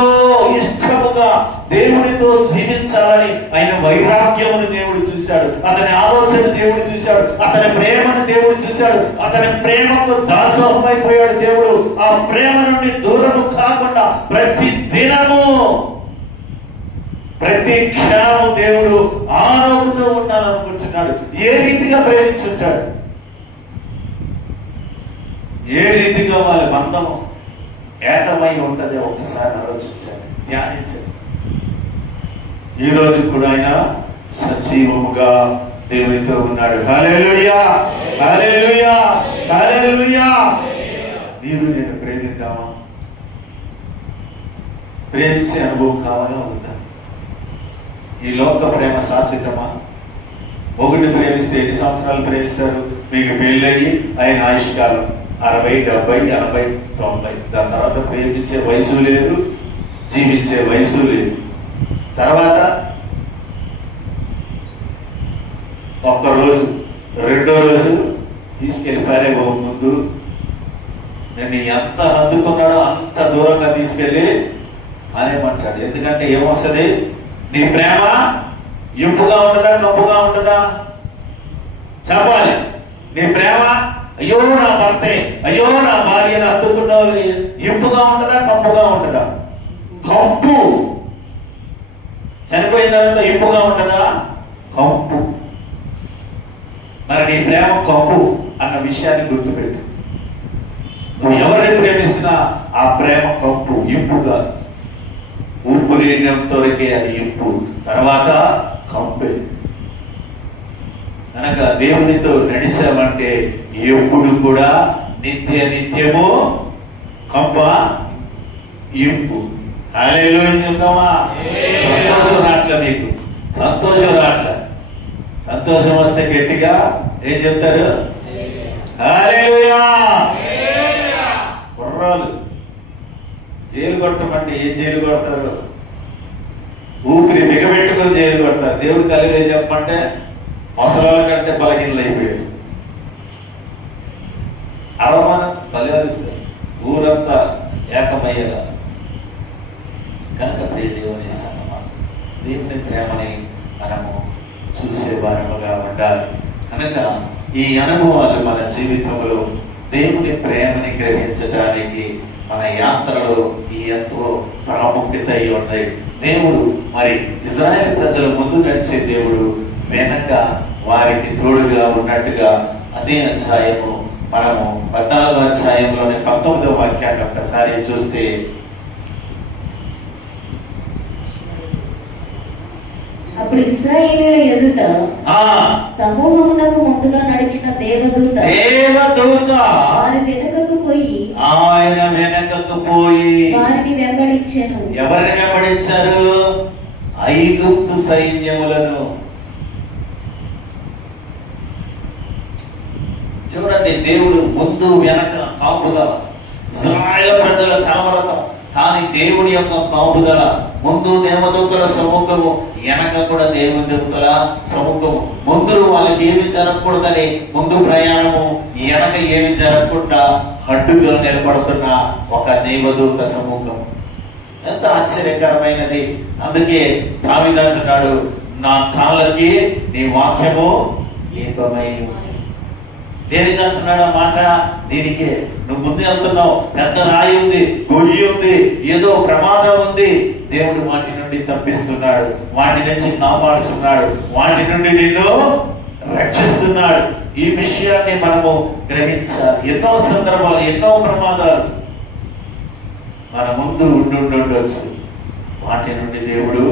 ఇష్టముగా దేవునితో జీవించాలని ఆయన వైరాగ్యమును దేవుడు చూశాడు, అతని ఆలోచన దేవుడు చూశాడు, అతని ప్రేమను దేవుడు చూశాడు, అతని ప్రేమకు దాసోహమైపోయాడు దేవుడు. ఆ ప్రేమ నుండి దూరము కాకుండా ప్రతి దినము ప్రతి క్షణము దేవుడు ఆనవుతో ఉండాలనుకుంటున్నాడు. ఏ రీతిగా ప్రేమించుంటాడు, ఏ రీతిగా వాళ్ళ బంధము ఏకమై ఉంటది ఒకసారి ఆలోచించండి, ధ్యానించండి. ఈ రోజు కూడా ఆయన సజీవముగా దేవునితో ఉన్నాడు. హల్లెలూయా, హల్లెలూయా, హల్లెలూయా. మీరు నేను ప్రేమిద్దామా? ప్రేమించే అనుభవం కావాలా ఉందా? ఈ లోక ప్రేమ శాశ్వతమా? ఒకటి ప్రేమిస్తే ఎన్ని సంవత్సరాలు ప్రేమిస్తారు? మీకు పెళ్ళయి ఆయన ఆయుష్కాలం 60, 70, 80, 90. దాని తర్వాత ప్రేమించే వయసు లేదు, జీవించే వయసు లేదు. తర్వాత ఒక్కరోజు రెండో రోజు తీసుకెళ్ళిపోయారే ముందు నేను ఎంత అందుకున్నాడో అంత దూరంగా తీసుకెళ్ళి అనేమంటాడు. ఎందుకంటే ఏమొస్తుంది? నీ ప్రేమ ఇంపుగా ఉంటుందా, కంపుగా ఉంటుందా? చెప్పాలి. నీ ప్రేమ అయ్యో నా భర్తే, అయ్యో నా భార్యను అందుకున్న వాళ్ళు ఇంపుగా ఉంటుందా, కంపుగా ఉంటుందా? కంపు. చనిపోయిన తర్వాత ఇంపుగా ఉంటుందా? కంపు. మరి నీ ప్రేమ కంపు అన్న విషయాన్ని గుర్తుపెట్టు. నువ్వు ఎవరిని ప్రేమిస్తున్నా ఆ ప్రేమ కంపు, ఇంపుగా. ఉప్పు లేనంతవరకే అది ఇంపు, తర్వాత కంపే. కనుక దేవునితో నడిచామంటే ఎప్పుడు కూడా నిత్య నిత్యము కంప, ఇంపు. హల్లెలూయా చెప్తామా? సంతోషం రాట్ల, మీకు సంతోషం రాట్ల. సంతోషం వస్తే గట్టిగా ఏం చెప్తారు? హల్లెలూయా. కుర్రాలు జైలు కొట్టమంటే ఏం జైలు కొడతారు? ఊపిరి బిగబెట్టుకుని జైలు కొడతారు. దేవుడి తల్లి చెప్పమంటే ముసలాల కంటే బలహీనలు అయిపోయారు. అవమానం బలివరిస్తారు, ఊరంతా ఏకమయ్యేలా. కనుక ప్రియ దేవుని సంగమా, దేవుని ప్రేమని మనము చూసే వారముగా ఉండాలి. కనుక ఈ అనుభవాలు మన జీవితంలో దేవుని ప్రేమని గ్రహించడానికి మన యాత్రలో ఈ ఎంతో ప్రాముఖ్యత అయి ఉన్నాయి. దేవుడు మరి ఇజ్రాయేల్ ప్రజల ముందు నడిచే దేవుడు వెనక వారికి తోడుగా ఉన్నట్టుగా అదే అధ్యాయము మనము 14వ అధ్యాయంలోని 19వ వాక్యాన్ని ఒక్కసారి చూస్తే, అప్పుడు ఇశ్రాయేలీయుల ఎదుట సమూహమునకు ముందుగా నడిచిన దేవదూత వారి వెనుకకు పోయి ఆయన వెనకకు పోయి వారిని వెంబడించెను. ఎవరిని వెంబడించారు? ఐగుప్తు సైన్యములను. చూడండి, దేవుడు ముందు వెనక కాపుదల. ఇశ్రాయేలు ప్రజల కలవరతం, కానీ దేవుడి యొక్క కాపుదల. ముందు దేవదూతల సముఖము, వెనక కూడా దేవదూతల సముఖము. ముందు వాళ్ళకి ఏమి జరగకూడదని ముందు ప్రయాణము, వెనక ఏమి జరగకుండా అడ్డుగా నిలబడుతున్న ఒక దేవదూత సముఖం. ఎంత ఆశ్చర్యకరమైనది. అందుకే దావీదు అంటున్నాడు, నా కాళ్ళకి నీ వాక్యము దీపమై. దేనికి అంటున్నాడు ఆ మాట? దీనికే. నువ్వు ముందు వెళ్తున్నావు, పెద్ద రాయి ఉంది, గొయ్యి ఉంది, ఏదో ప్రమాదం ఉంది. దేవుడు వాటి నుండి తప్పిస్తున్నాడు, వాటి నుంచి కాపాడుతున్నాడు, వాటి నుండి నిన్ను రక్షిస్తున్నాడు. ఈ విషయాన్ని మనము గ్రహించాలి. ఎన్నో సందర్భాలు, ఎన్నో ప్రమాదాలు మన ముందు ఉండుండొచ్చు. వాటి నుండి దేవుడు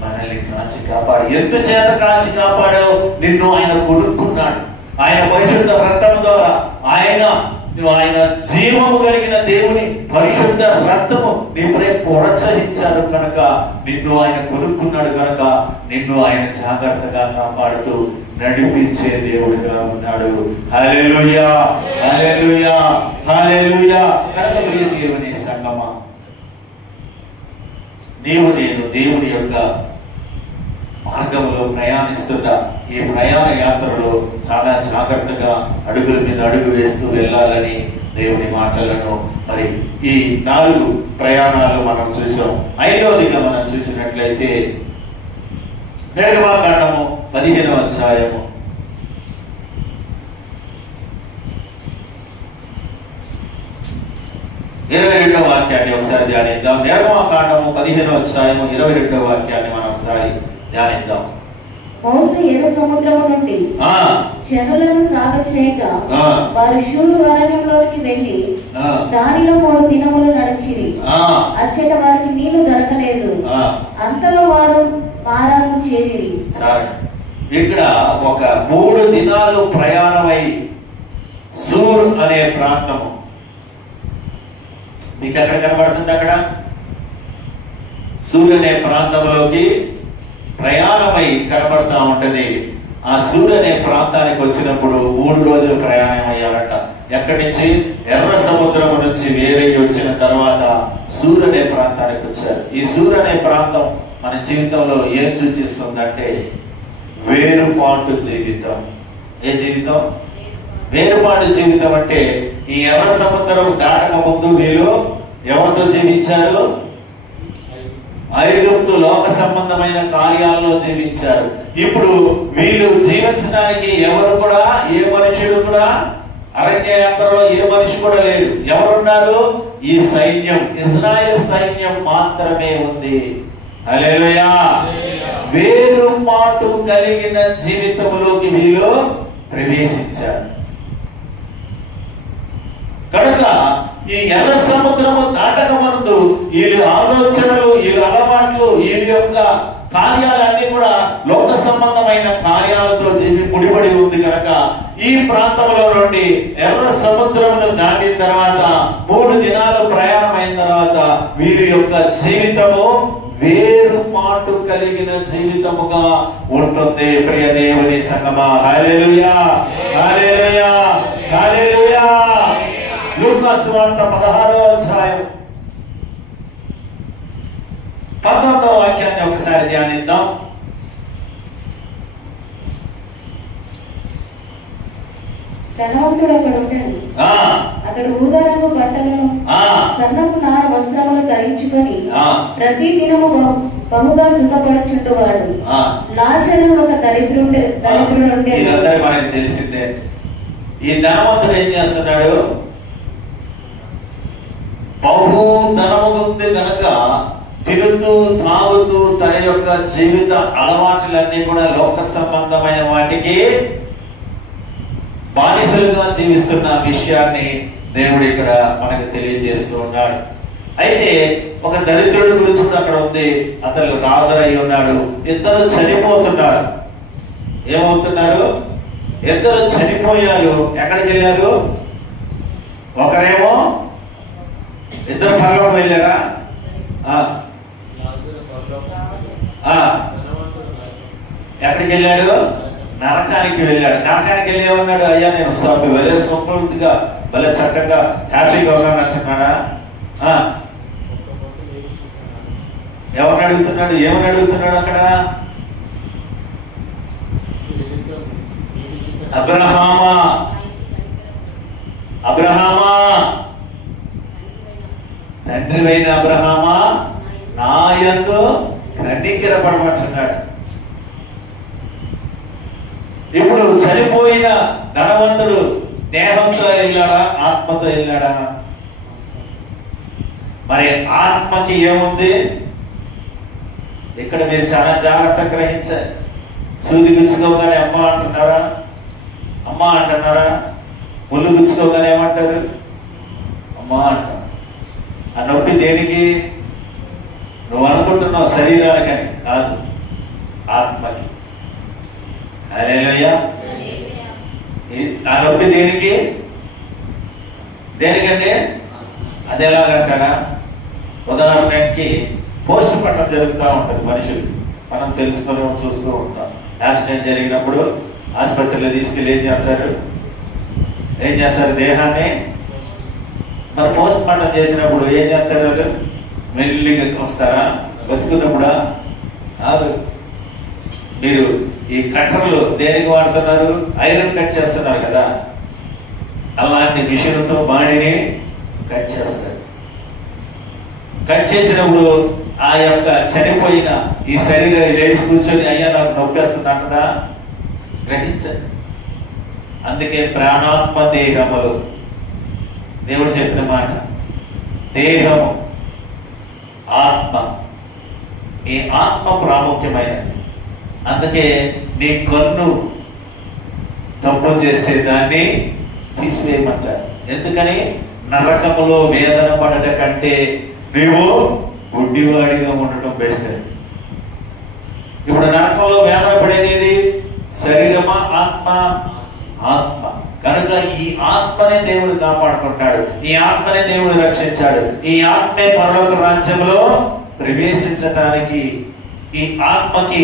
మనల్ని కాచి కాపాడు. ఎంత చేత కాచి కాపాడో నిన్ను ఆయన కొనుక్కున్నాడు. ఆయన పరిశుద్ధ రక్తము ద్వారా, ఆయన నువ్వు ఆయన జీవము కలిగిన దేవుని పరిశుద్ధ రక్తము నీపై ప్రోత్సహించారు కనుక, నిన్ను ఆయన కొనుక్కున్నాడు కనుక నిన్ను ఆయన జాగ్రత్తగా కాపాడుతూ నడిపించే దేవుడిగా ఉన్నాడు. హల్లెలూయా, హల్లెలూయా, హల్లెలూయా. కనుక ప్రియ దేవుని సంగమా, నీవు నేను దేవుని యొక్క మార్గంలో ప్రయాణిస్తున్న ఈ ప్రయాణ యాత్రలో చాలా జాగ్రత్తగా అడుగుల మీద అడుగు వేస్తూ వెళ్ళాలని దేవుని మాటలను మరి ఈ 4 ప్రయాణాలు మనం చూసాం. 5వదిగా మనం చూసినట్లయితే నిర్గమకాండము 15వ అధ్యాయము 22వ వాక్యాన్ని ఒకసారి ధ్యానిద్దాం. నిర్గమకాండము 15వ అధ్యాయము 22వ వాక్యాన్ని మనం ఒకసారి ధ్యానిద్దాం. మోసే ఎర్ర సముద్రము నుండి జనులను సాగచేయగా వారు షూరు అరణ్యంలోకి వెళ్లి దానిలో 3 దినములు నడిచిరి. అచ్చట వారికి నీళ్లు దొరకలేదు. అంతలో వారు మారాకు చేరిరి. ఇక్కడ ఒక 3 దినాలు ప్రయాణమై సూర్ అనే ప్రాంతము మీకు ఎక్కడ కనబడుతుంది? అక్కడ సూర్ అనే ప్రాంతంలోకి ప్రయాణమై కనబడతా ఉంటది. ఆ సూర్ అనే ప్రాంతానికి వచ్చినప్పుడు 3 రోజులు ప్రయాణం అయ్యారట. ఎక్కడి నుంచి? ఎర్ర సముద్రం నుంచి వేరే వచ్చిన తర్వాత సూర్ అనే ప్రాంతానికి వచ్చారు. ఈ సూర్ అనే ప్రాంతం మన జీవితంలో ఏం సూచిస్తుందంటే వేరుపాటు జీవితం. ఏ జీవితం? వేరుపాటు జీవితం. అంటే ఈ ఎర్ర సముద్రం దాటక ముందు వీళ్ళు ఎవరితో జీవించారు? ఐగుప్తు లోక సంబంధమైన కార్యాల్లో జీవించారు. ఇప్పుడు వీళ్ళు జీవించడానికి ఎవరు కూడా, ఏ మనుషుడు కూడా, అరణ్య యాత్రలో ఏ మనిషి కూడా లేరు. ఎవరున్నారు? ఈ సైన్యం, ఇజ్రాయెల్ సైన్యం మాత్రమే ఉంది. హల్లెలూయా. వేరుపాటు కలిగిన జీవితంలోకి వీళ్ళు ప్రవేశించారు కనుక ఈ ఎర్ర సముద్రము దాటక ముందు వీళ్ళ ఆలోచనలు, వీళ్ళ అలవాట్లు, వీళ్ళ యొక్క కార్యాలన్నీ కూడా లోక సంబంధమైన కార్యాలతో ముడిపడి ఉంది కనుక ఈ ప్రాంతంలో నుండి ఎర్ర సముద్రమును దాటిన తర్వాత 3 దినాలు ప్రయాణం అయిన తర్వాత వీరి యొక్క జీవితము వేరుపాటు కలిగిన జీవితముగా ఉంటుంది. ప్రియ దేవుని సంగమా, హల్లెలూయా, హల్లెలూయా, హల్లెలూయా. లూకా సువార్త 16వ అధ్యాయం 19వ వాక్యాన్ని ఒకసారి ధ్యానిద్దాం. ధనవంతుడు అక్కడ ఉంటాడు. అతడు ఊదారంగు బట్టలను సన్నపు నార వస్త్రములు ధరించుకొని ప్రతి దినము బహుగా సుఖపడుచుంటువాడు. లాజరు ఒక దరిద్రుడు మనకి తెలిసిందే. ఈ ధనవంతుడు ఏం చేస్తున్నాడు? బహు ధనము ఉంది కనుక తిరుగుతూ తాగుతూ తన యొక్క జీవిత అలవాట్లన్నీ కూడా లోక సంబంధమైన వాటికి బానిసలుగా జీవిస్తున్న విషయాన్ని దేవుడు ఇక్కడ మనకు తెలియజేస్తూ ఉన్నాడు. అయితే ఒక దరిద్రుడి గురించి కూడా అక్కడ ఉంది. అతను రాజు అయి ఉన్నాడు. ఇద్దరు చనిపోతున్నారు. ఏమవుతున్నారు? ఇద్దరు చనిపోయారు. ఎక్కడికి వెళ్ళారు? ఒకరేమో ఇద్దరు పరలోకం వెళ్ళారా? ఎక్కడికి వెళ్ళాడు? నరకానికి వెళ్ళాడు. నరకానికి వెళ్ళి ఏమన్నాడు? అయ్యా నేను భలే సంపూర్తిగా భలే చక్కగా హ్యాపీగా ఉన్నాను అంటున్నాడా? ఎవరిని అడుగుతున్నాడు? ఏమని అడుగుతున్నాడు అక్కడ? అబ్రహామా, అబ్రహామా, తండ్రివైన అబ్రహామా, నా యందు కనికరపడమంటున్నాడు. ఇప్పుడు చనిపోయిన ధనవంతుడు దేహంతో వెళ్ళాడా? ఆత్మతో వెళ్ళాడా? మరి ఆత్మకి ఏముంది? ఇక్కడ మీరు చాలా జాగ్రత్త గ్రహించాలి. సూది గుచ్చుకోగానే అమ్మ అంటున్నారా? అమ్మ అంటున్నారా? ముళ్ళు గుచ్చుకోగానే ఏమంటారు? అమ్మ అంటారు. ఆ నొప్పి దేనికి? నువ్వు అనుకుంటున్నావు శరీరానికని కాదు, ఆత్మకి. హల్లెలూయా. ఆ నొప్పి దేనికి? దేనికంటే అది ఎలాగంటారా, ఉదాహరణకి పోస్ట్ మార్టం జరుగుతూ ఉంటుంది మనుషులు, మనం తెలుసుకొని చూస్తూ ఉంటాం. యాక్సిడెంట్ జరిగినప్పుడు ఆసుపత్రిలో తీసుకెళ్ళి ఏం చేస్తారు దేహాన్ని మరి పోస్ట్ మార్టం చేసినప్పుడు ఏం చేస్తారు వాళ్ళు? మెల్లిగా వస్తారా? బతుకున్నప్పుడా? కాదు. మీరు ఈ కట్టర్లు దేనికి వాడుతున్నారు? ఐరన్ కట్ చేస్తున్నారు కదా, అలాంటి మిషన్తో బాడీని కట్ చేస్తారు. కట్ చేసినప్పుడు ఆ యొక్క చనిపోయిన ఈ శరీరం లేచి కూర్చొని అయ్యా నాకు నొప్పేస్తుంది అంటదా? గ్రహించండి. అందుకే ప్రాణాత్మ దేహములు దేవుడు చెప్పిన మాట, దేహము ఆత్మ, ఈ ఆత్మ ప్రాముఖ్యమైనది. అందుకే నీ కన్ను తప్పు చేస్తే దాన్ని తీసివేయమంటారు. ఎందుకని? నరకములో వేదన పడట కంటే నీవు గుడ్డివాడిగా ఉండటం బెస్ట్. ఇప్పుడు నరకంలో వేదన పడేది శరీరమా ఆత్మ? ఆత్మ. కనుక ఈ ఆత్మనే దేవుడు కాపాడుకుంటాడు, ఈ ఆత్మనే దేవుడు రక్షించాడు. ఈ ఆత్మే పరలోక రాజ్యంలో ప్రవేశించటానికి, ఈ ఆత్మకి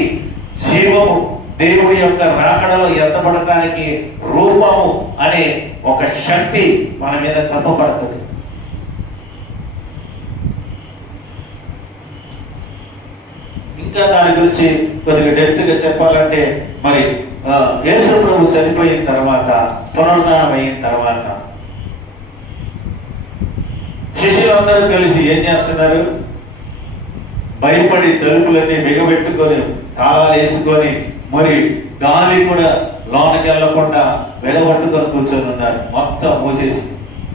జీవము, దేవుడి యొక్క రాకడలో ఎత్తబడటానికి రూపము అనే ఒక శక్తి మన మీద కప్పబడుతుంది. ఇంకా దాని గురించి కొద్దిగా డెప్త్ గా చెప్పాలంటే, మరి యేసు ప్రభు చనిపోయిన తర్వాత, పునరుద్ధానం అయిన తర్వాత శిష్యులందరూ కలిసి ఏం చేస్తున్నారు? భయపడి తలుపులన్నీ బిగబెట్టుకొని తాళాలు వేసుకొని మరి గాలి కూడా లోనకి వెళ్లకుండా వెలబట్టుకొని కూర్చొని ఉన్నారు, మొత్తం మూసేసి.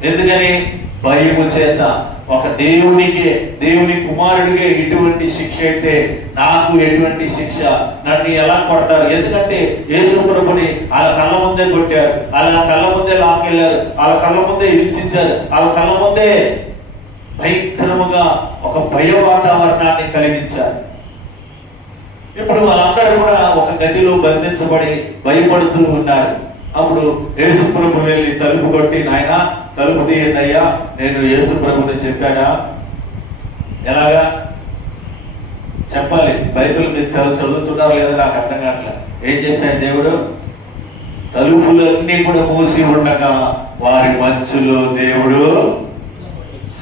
ఎందుకని? భయము చేత. ఒక దేవుని కుమారుడికే ఇటువంటి శిక్ష అయితే నాకు ఎటువంటి శిక్ష? నన్ను ఎలా కొడతారు? ఎందుకంటే యేసు ప్రభుని వాళ్ళ కళ్ళ ముందే కొట్టారు, వాళ్ళ కళ్ళ ముందే లాక్కెళ్ళారు, వాళ్ళ కళ్ళ ముందే హింసించారు, వాళ్ళ కళ్ళ ముందే భయంకరముగా ఒక భయ వాతావరణాన్ని కలిగించారు. ఇప్పుడు వాళ్ళందరూ కూడా ఒక గదిలో బంధించబడి భయపడుతూ ఉన్నారు. అప్పుడు యేసు ప్రభు వెళ్ళి తలుపు కొట్టి, నాయన తలుపు తీయండి అయ్యా, నేను యేసు ప్రభుని చెప్పానా? ఎలాగా చెప్పాలి? బైబిల్ మీరు చదువుతున్నారు లేదా నాకు అర్థం కావట్లే. ఏం చెప్పాడు దేవుడు? తలుపులన్నీ కూడా మూసి ఉండగా వారి మధ్యలో దేవుడు,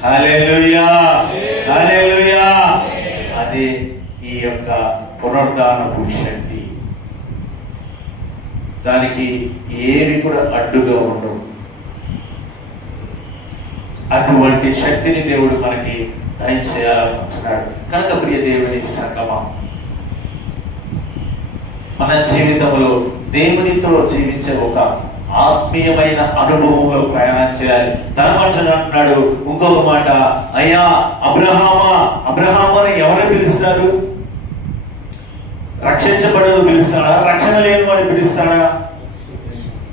హల్లెలూయా హల్లెలూయా, అది ఈ యొక్క పునరుద్ధానపు శక్తి. దానికి ఏవి కూడా అడ్డుగా ఉండవు. అటువంటి శక్తిని దేవుడు మనకి దయచేయాలనుకుంటున్నాడు. కనుక ప్రియ దేవుని సంగమం, మన జీవితంలో దేవునితో జీవించే ఒక ఆత్మీయమైన అనుభవంలో ప్రయాణం చేయాలి. ధనవంతుడు అంటున్నాడు ఇంకొక మాట, అయ్యా అబ్రహామని ఎవరు పిలుస్తారు? రక్షించబడను పిలుస్తాడా? రక్షణ లేని వాడు పిలుస్తాడా?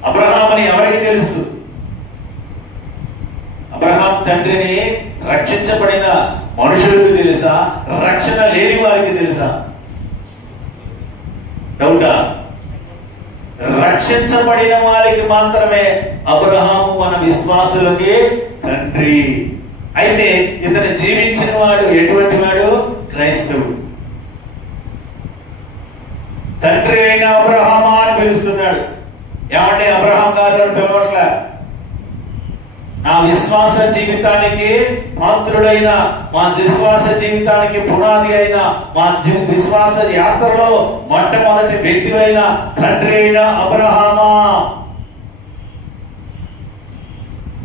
అబ్రహామని ఎవరికి తెలుసు? అబ్రహాం తండ్రిని రక్షించబడిన మనుషులకు తెలుసా? రక్షణ లేని వారికి తెలుసా? డౌటా? రక్షించబడిన వారికి మాత్రమే అబ్రహాము మన విశ్వాసులకి తండ్రి. అయితే ఇతను జీవించిన వాడు ఎటువంటి వాడు? క్రైస్తవుడు. తండ్రి అయిన అబ్రహామా అని పిలుస్తున్నాడు. ఏమంటే అబ్రహాం గారు అని పిలవట్లే. నా విశ్వాస జీవితానికి పాత్రుడైన, మా విశ్వాస జీవితానికి పునాది అయిన, మా విశ్వాస యాత్రలో మొట్టమొదటి వ్యక్తి అయిన తండ్రి అయిన అబ్రహామా.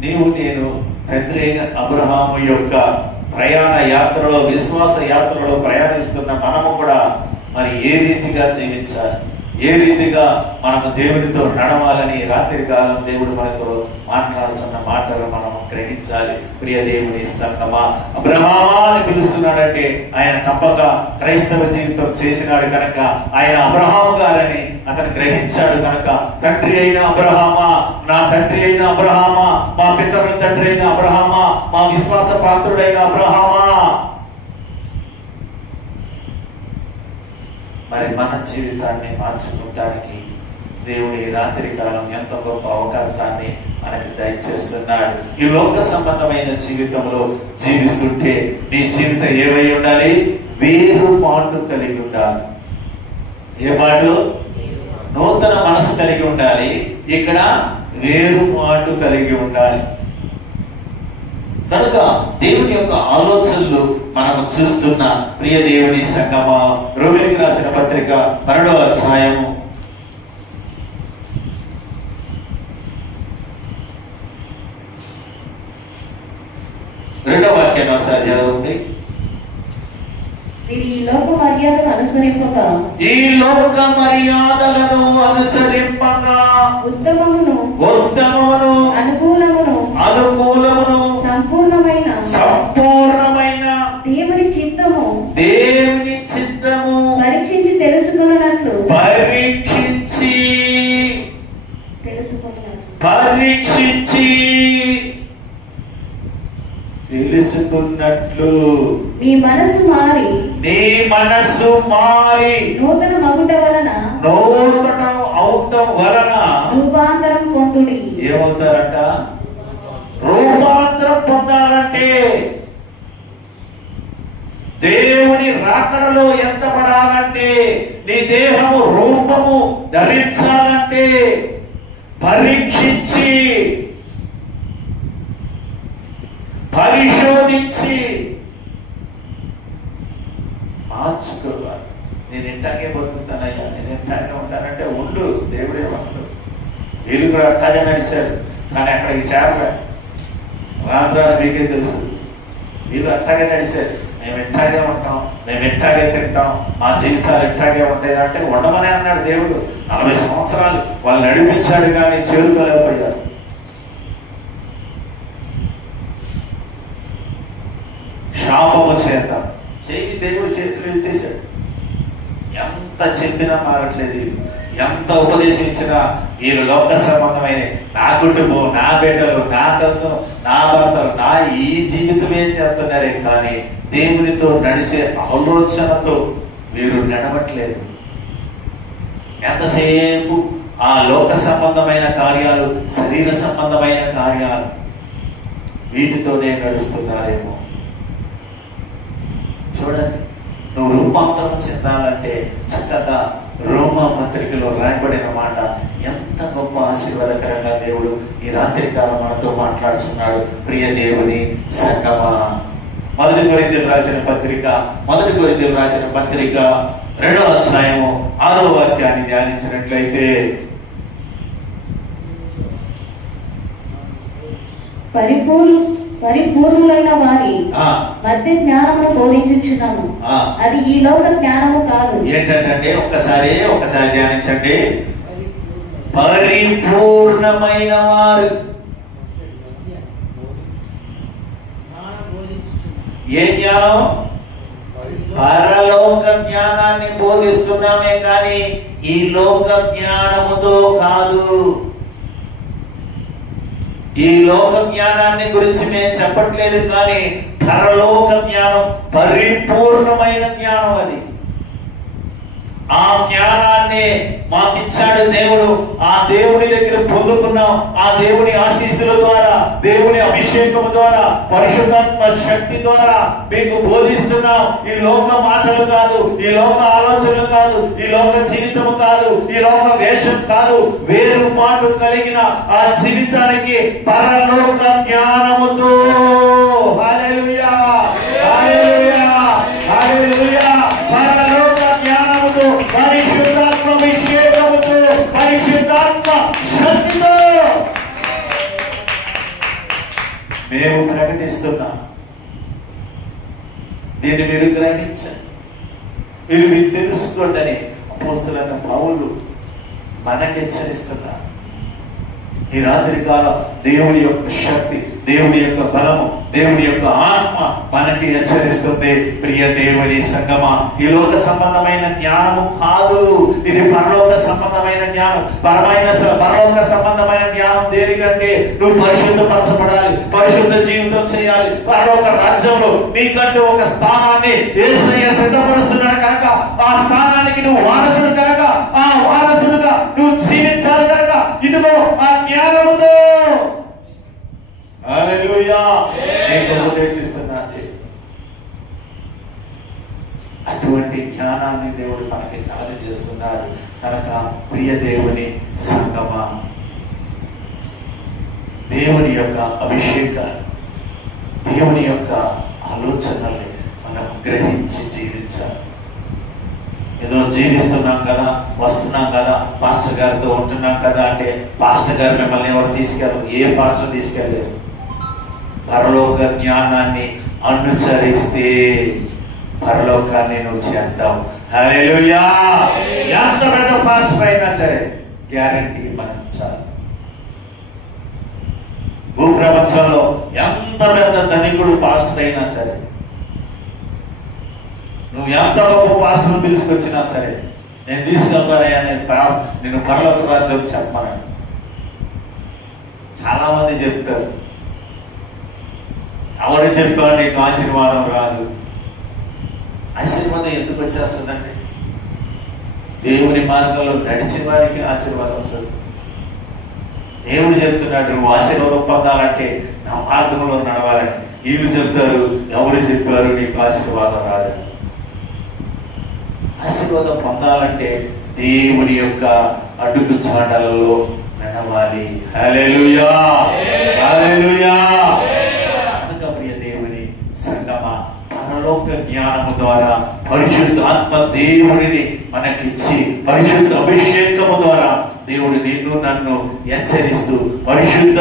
నీవు నేను తండ్రి అయిన అబ్రహాము యొక్క ప్రయాణ యాత్రలో, విశ్వాస యాత్రలో ప్రయాణిస్తున్న మనము కూడా మరి ఏ రీతిగా జీవించాలి, ఏ రీతిగా మనము దేవునితో నడవాలని రాత్రి కాలం దేవుడు మనతో మాట్లాడుతున్న మాటలు మనం గ్రహించాలి. ప్రియ దేవుని సంగమా, అబ్రహామా అని పిలుస్తున్నాడంటే ఆయన తప్పక క్రైస్తవ జీవితం చేసినాడు కనుక, ఆయన అబ్రహాము గారని అతను గ్రహించాడు కనుక, తండ్రి అయిన అబ్రహామా, నా తండ్రి అయిన అబ్రహామా, మా పితరుల తండ్రి అయిన అబ్రహామా, మా విశ్వాస పాత్రుడైన అబ్రహామా. మరి మన జీవితాన్ని మార్చుకోవడానికి దేవుడి రాత్రి కాలం ఎంతో గొప్ప అవకాశాన్ని మనకి దయచేస్తున్నాడు. ఈ లోక సంబంధమైన జీవితంలో జీవిస్తుంటే నీ జీవితం ఏమై ఉండాలి? వేరుపాటు కలిగి ఉండాలి. ఏ పాటు? నూతన మనసు కలిగి ఉండాలి. ఇక్కడ వేరుపాటు కలిగి ఉండాలి. కనుక దేవుని యొక్క ఆలోచనలు మనము చూస్తున్న ప్రియ దేవుని సంగమా, రోమిలికి రాసిన పత్రిక 12వ అధ్యాయము 2వ వాక్యాన్ని ఒకసారి చదవండి. ఈ లోక మర్యాదలను అనుసరింపగా, ఈ లోక మర్యాదలను అనుసరింపగా, ఉత్తమమును అనుకూలమును సంపూర్ణమైన దేవుని చిత్తము పరీక్షించి తెలుసుకున్నట్లు నీ మనసు మారి నూతన మగుట వలన రూపాంతరం పొందుడి. ఏమవుతారంట? రూపాంతరం పొందాలంటే, దేవుని రాకడలో ఎంత పడాలంటే, నీ దేహము రూపము ధరించాలంటే పరీక్షించి పరిశోధించి మార్చుకోవాలి. నేను ఇంటాకే బతుకుతానయ్యా, నేను ఇంటాకే ఉంటానంటే ఉండు, దేవుడే ఉండడు. వీళ్ళు కూడా అట్టాగే నడిచారు, కానీ అక్కడికి చేరలే. రాను మీకే తెలుసు, వీళ్ళు అట్టాగే నడిచారు. మేము ఎట్టాగే ఉంటాం, మేము ఎట్టాగే తింటాం, మా జీవితాలు ఎట్టాగే ఉంటాయి అంటే ఉండమనే అన్నాడు దేవుడు. 40 సంవత్సరాలు వాళ్ళు నడిపించాడు, కానీ చేరుకోలేకపోయారు. శాపము చేత చేయి దేవుడు చేతులు ఎత్తేశాడు. ఎంత చెప్పినా మారట్లేదు, ఎంత ఉపదేశించినా వీరు లోక సంబంధమైన నా కుటుంబం, నా బిడ్డలు, నా తత్వం, నా భర్తలు, నా ఈ జీవితమే చేస్తున్నారే, కానీ దేవునితో నడిచే ఆలోచనతో వీరు నడవట్లేదు. ఎంతసేపు ఆ లోక సంబంధమైన కార్యాలు, శరీర సంబంధమైన కార్యాలు, వీటితోనే నడుస్తున్నారేమో. చూడండి, నువ్వు రూపాంతరం చెందాలంటే చక్కగా రోమా పత్రికలో రాయబడిన మాట ఎంత గొప్ప ఆశీర్వాదకరంగా దేవుడు ఈ రాత్రి కాలం మనతో మాట్లాడుతున్నాడు. ప్రియ దేవుని సంగమా, మొదటి కొరింథీయులకు రాసిన పత్రిక 2వ అధ్యాయము 6వ వాక్యాన్ని ధ్యానించినట్లయితే, పరిపూర్ణులైన వారి మధ్య జ్ఞానము బోధించుచున్నాము, అది ఈ లోక జ్ఞానము కాదు. ఏంటంటే ఒక్కసారి ధ్యానించండి. పరిపూర్ణమైన వారు ఏ జ్ఞానం? పరలోక జ్ఞానాన్ని బోధిస్తున్నామే, కానీ ఈ లోక జ్ఞానముతో కాదు. ఈ లోక జ్ఞానాన్ని గురించి మేము చెప్పట్లేదు, కానీ పరలోక జ్ఞానం, పరిపూర్ణమైన జ్ఞానం అది. ఆ జ్ఞానాన్ని మాకిచ్చాడు దేవుడు. ఆ దేవుని దగ్గర పొందుకున్నాం. ఆ దేవుని ఆశీస్సుల ద్వారా, దేవుని అభిషేకం ద్వారా, పరిశుద్ధాత్మ శక్తి ద్వారా మీకు బోధిస్తున్నాం. ఈ లోక మాటలు కాదు, ఈ లోక ఆలోచనలు కాదు, ఈ లోక జీవితము కాదు, ఈ లోక వేషం కాదు. వేరుపాటు కలిగిన ఆ జీవితానికి పరలోక జ్ఞానముతో, హల్లెలూయా, హల్లెలూయా, హల్లెలూయా, పరలోక జ్ఞానముతో, పరిశుద్ధాత్మ అభిషేకముతో, పరిశుద్ధాత్మ శక్తితో మేము ప్రకటిస్తున్నాం. దీన్ని మీరు గ్రహించండి, మీరు తెలుసుకోండి అని అపోస్తలుడైన పౌలు మనకి హెచ్చరిస్తున్నారు. ఈ రాత్రి కాలం దేవుని యొక్క శక్తి, దేవుని యొక్క బలము, దేవుని యొక్క ఆత్మ మనకి హెచ్చరిస్తుంది. ప్రియ దేవుని సంగమా, ఈ లోక సంబంధమైన జ్ఞానము కాదు, ఇది పరలోక సంబంధమైన జ్ఞానం. పరలోక సంబంధమైన జ్ఞానం దేనికంటే నువ్వు పరిశుద్ధపరచబడాలి, పరిశుద్ధ జీవితం చేయాలి. పరలోక రాజ్యంలో నీకంటూ ఒక స్థానాన్ని యేసయ్య సిద్ధపరుస్తున్నాడు కనుక, ఆ స్థానానికి నువ్వు వారసుడు కనుక, ఆ వారసుడుగా నువ్వు జీవించాలి కనుక ఇదిగో ఆ జ్ఞానముతో హల్లెలూయా నీకు ఉపదేశిస్తున్నాను. అటువంటి జ్ఞానాన్ని దేవుడు మనకి కలగజేస్తున్నాడు కనుక ప్రియ దేవుని సంగమా, దేవుని యొక్క అభిషేకాన్ని, దేవుని యొక్క ఆలోచనల్ని మనం గ్రహించి జీవించాలి. ఏదో జీవిస్తున్నాం కదా, వస్తున్నాం కదా, పాస్టర్ గారితో ఉంటున్నాం కదా అంటే పాస్టర్ గారు మిమ్మల్ని ఎవరు తీసుకెళ్ళరు. ఏ పాస్టర్ తీసుకెళ్ళారు? పరలోక జ్ఞానాన్ని అనుసరిస్తే పరలోకాన్ని నువ్వు చేద్దాం. హల్లెలూయా. ఎంత పెద్ద పాస్టర్ అయినా సరే గ్యారంటీ మనం చాలు. భూప్రపంచంలో ఎంత పెద్ద ధనికుడు పాస్టర్ అయినా సరే, నువ్వు ఎంత గొప్ప పాస్టర్ పిలుచుకొచ్చినా సరే, నేను తీసుకెళ్తానయ్యా, నేను పరలోక రాజ్యం చెప్పను. చాలా మంది చెప్తారు, ఎవరు చెప్పాడు నీకు ఆశీర్వాదం రాదు. ఆశీర్వాదం ఎందుకు వచ్చేస్తుందండి? దేవుని మార్గంలో నడిచిన వారికి ఆశీర్వాదం వస్తుంది. దేవుడు చెప్తున్నాడు నువ్వు ఆశీర్వాదం పొందాలంటే నా మార్గంలో నడవాలని. వీళ్ళు చెప్తారు, ఎవరు చెప్పారు నీకు ఆశీర్వాదం రాదని. ఆశీర్వాదం పొందాలంటే దేవుని యొక్క అడుగు చాటలలో నడవాలి. హల్లెలూయా, హల్లెలూయా. ప్రియ దేవుని సంగమా, పరలోక జ్ఞానము ద్వారా పరిశుద్ధ ఆత్మ దేవుడిని మనకిచ్చి పరిశుద్ధ అభిషేకము ద్వారా దేవుడు నిన్ను నన్ను హెచ్చరిస్తూ పరిశుద్ధ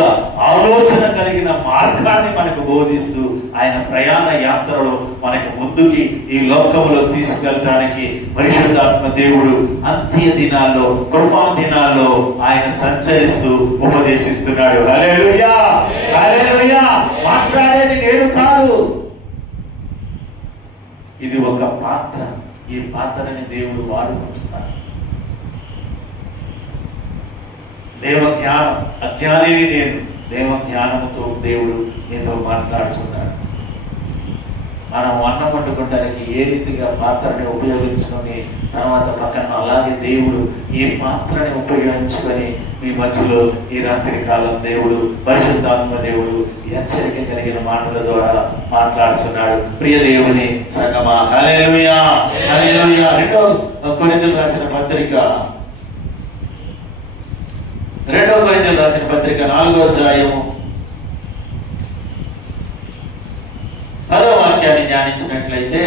ఆలోచన కలిగిన మార్గాన్ని మనకు బోధిస్తూ ఆయన ప్రయాణ యాత్రలో మనకు ముందుకి ఈ లోకములో తీసుకెళ్ళడానికి పరిశుద్ధాత్మ దేవుడు అంత్య దినాల్లో, కృపా దినాల్లో ఆయన సంచరిస్తూ ఉపదేశిస్తున్నాడు. హల్లెలూయా, హల్లెలూయా. మాట్లాడేది నేను కాదు, ఇది ఒక పాత్ర. ఈ పాత్రని దేవుడు వాడుకుంటున్నాడు. దేవ జ్ఞానం, అజ్ఞానిని నేను, దేవ జ్ఞానముతో దేవుడు నీతో మాట్లాడుతున్నాడు. మనం అన్నం వండుకోవడానికి ఏ రీతిగా పాత్రని ఉపయోగించుకొని తర్వాత పక్కన అలాగే దేవుడు ఈ పాత్రని ఉపయోగించుకొని మీ మధ్యలో ఈ రాత్రి కాలం దేవుడు పరిశుద్ధాత్మ దేవుడు హెచ్చరిక కలిగిన మాటల ద్వారా మాట్లాడుతున్నాడు. ప్రియ దేవుని సంగమా, హల్లెలూయా, హల్లెలూయా. 2 కొరింథీయులకు రాసిన పత్రిక 4వ అధ్యాయము 10వ వాక్యాన్ని ధ్యానించినట్లయితే,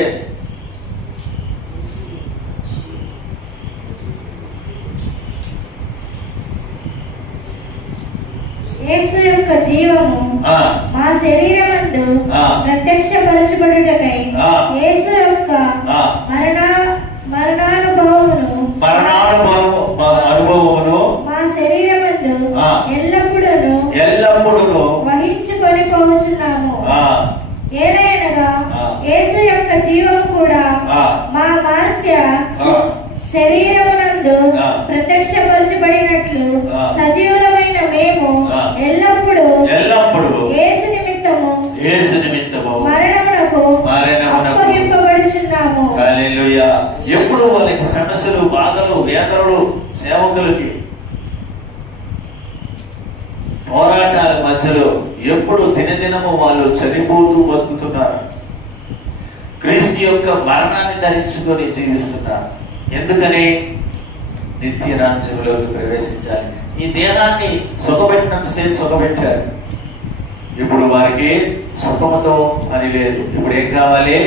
యేసు యొక్క జీవము మా శరీరమందు ప్రత్యక్షపరచబడుటకై యేసు యొక్క మరణానుభవమును మా శరీరమందు ఎల్లప్పుడూ వహించుకొని పోవచ్చున్నాము. ఏదైనగా యేసు యొక్క జీవము కూడా మా మార్త్య శరీరమునందు ప్రత్యక్షపరచబడినట్లు సజీవులమైన మేము ఎల్లప్పుడూ యేసు నిమిత్తము మరణమునకు అప్పగింపబడుచున్నాము. హల్లెలూయా. ఎప్పుడు వాళ్ళకి సమస్యలు, బాధలు, వేదనలు, సేవకులకి పోరాటాల మధ్యలో ఎప్పుడు దినదినము వాళ్ళు చనిపోతూ బతుకుతున్నారు. క్రీస్తు యొక్క మరణాన్ని ధరించుకొని జీవిస్తున్నారు. ఎందుకని? నిత్య రాజ్యంలోకి ప్రవేశించాలి. ఈ దేహాన్ని సుఖపెట్టినంతసేపు సుఖపెట్టారు. ఇప్పుడు వారికి సుఖముతో పని లేదు. ఇప్పుడు ఏం కావాలి?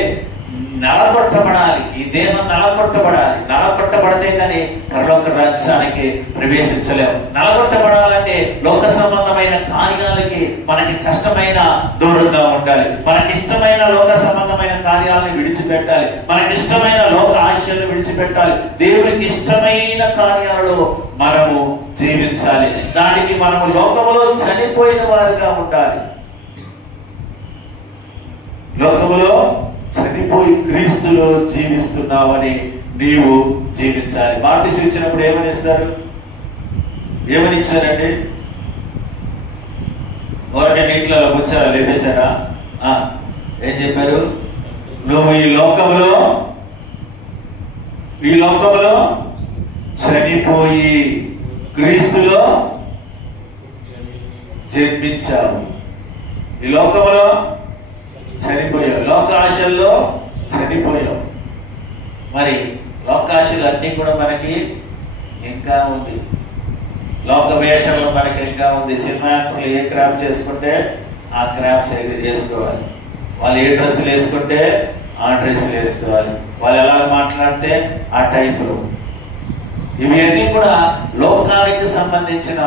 నలగొట్టబడాలి. ఈ దేహం నలగొట్టబడాలి. నలగొట్టబడితే కానీ పరలోక రాజ్యానికి ప్రవేశించలేము. నలగొట్టబడాలంటే లోక సంబంధమైన కార్యాలకి మనకి కష్టమైన దూరంగా ఉండాలి. మనకిష్టమైన లోక సంబంధమైన కార్యాలను విడిచిపెట్టాలి. మనకిష్టమైన లోక ఆశయాలను విడిచిపెట్టాలి. దేవునికి ఇష్టమైన కార్యాలలో మనము జీవించాలి. దానికి మనము లోకములో చనిపోయిన వారుగా ఉండాలి. లోకములో చనిపోయి క్రీస్తులో జీవిస్తున్నావని నీవు జీవించాలి. బాప్టిజం ఇచ్చినప్పుడు ఏమని ఇస్తారు? ఏమని ఇచ్చారండి? ఊరకే నీటిలో వచ్చారా, లేపేశారా? ఏం చెప్పారు? నువ్వు ఈ లోకములో చనిపోయి క్రీస్తులో జన్మించావు. ఈ లోకంలో చనిపోయావు, లోకాశల్లో చనిపోయావు. మరి లోకాశలు అన్నీ కూడా మనకి ఇంకా ఉంది, లోక వేషంలో మనకి ఇంకా ఉంది. సినిమా యాక్టర్లు ఏ క్రాప్ చేసుకుంటే ఆ క్రాప్స్ వేసుకోవాలి, వాళ్ళు ఏ డ్రెస్సులు వేసుకుంటే ఆ డ్రెస్సులు వేసుకోవాలి, వాళ్ళు ఎలా మాట్లాడితే ఆ టైపులో. ఇవన్నీ కూడా లోకానికి సంబంధించిన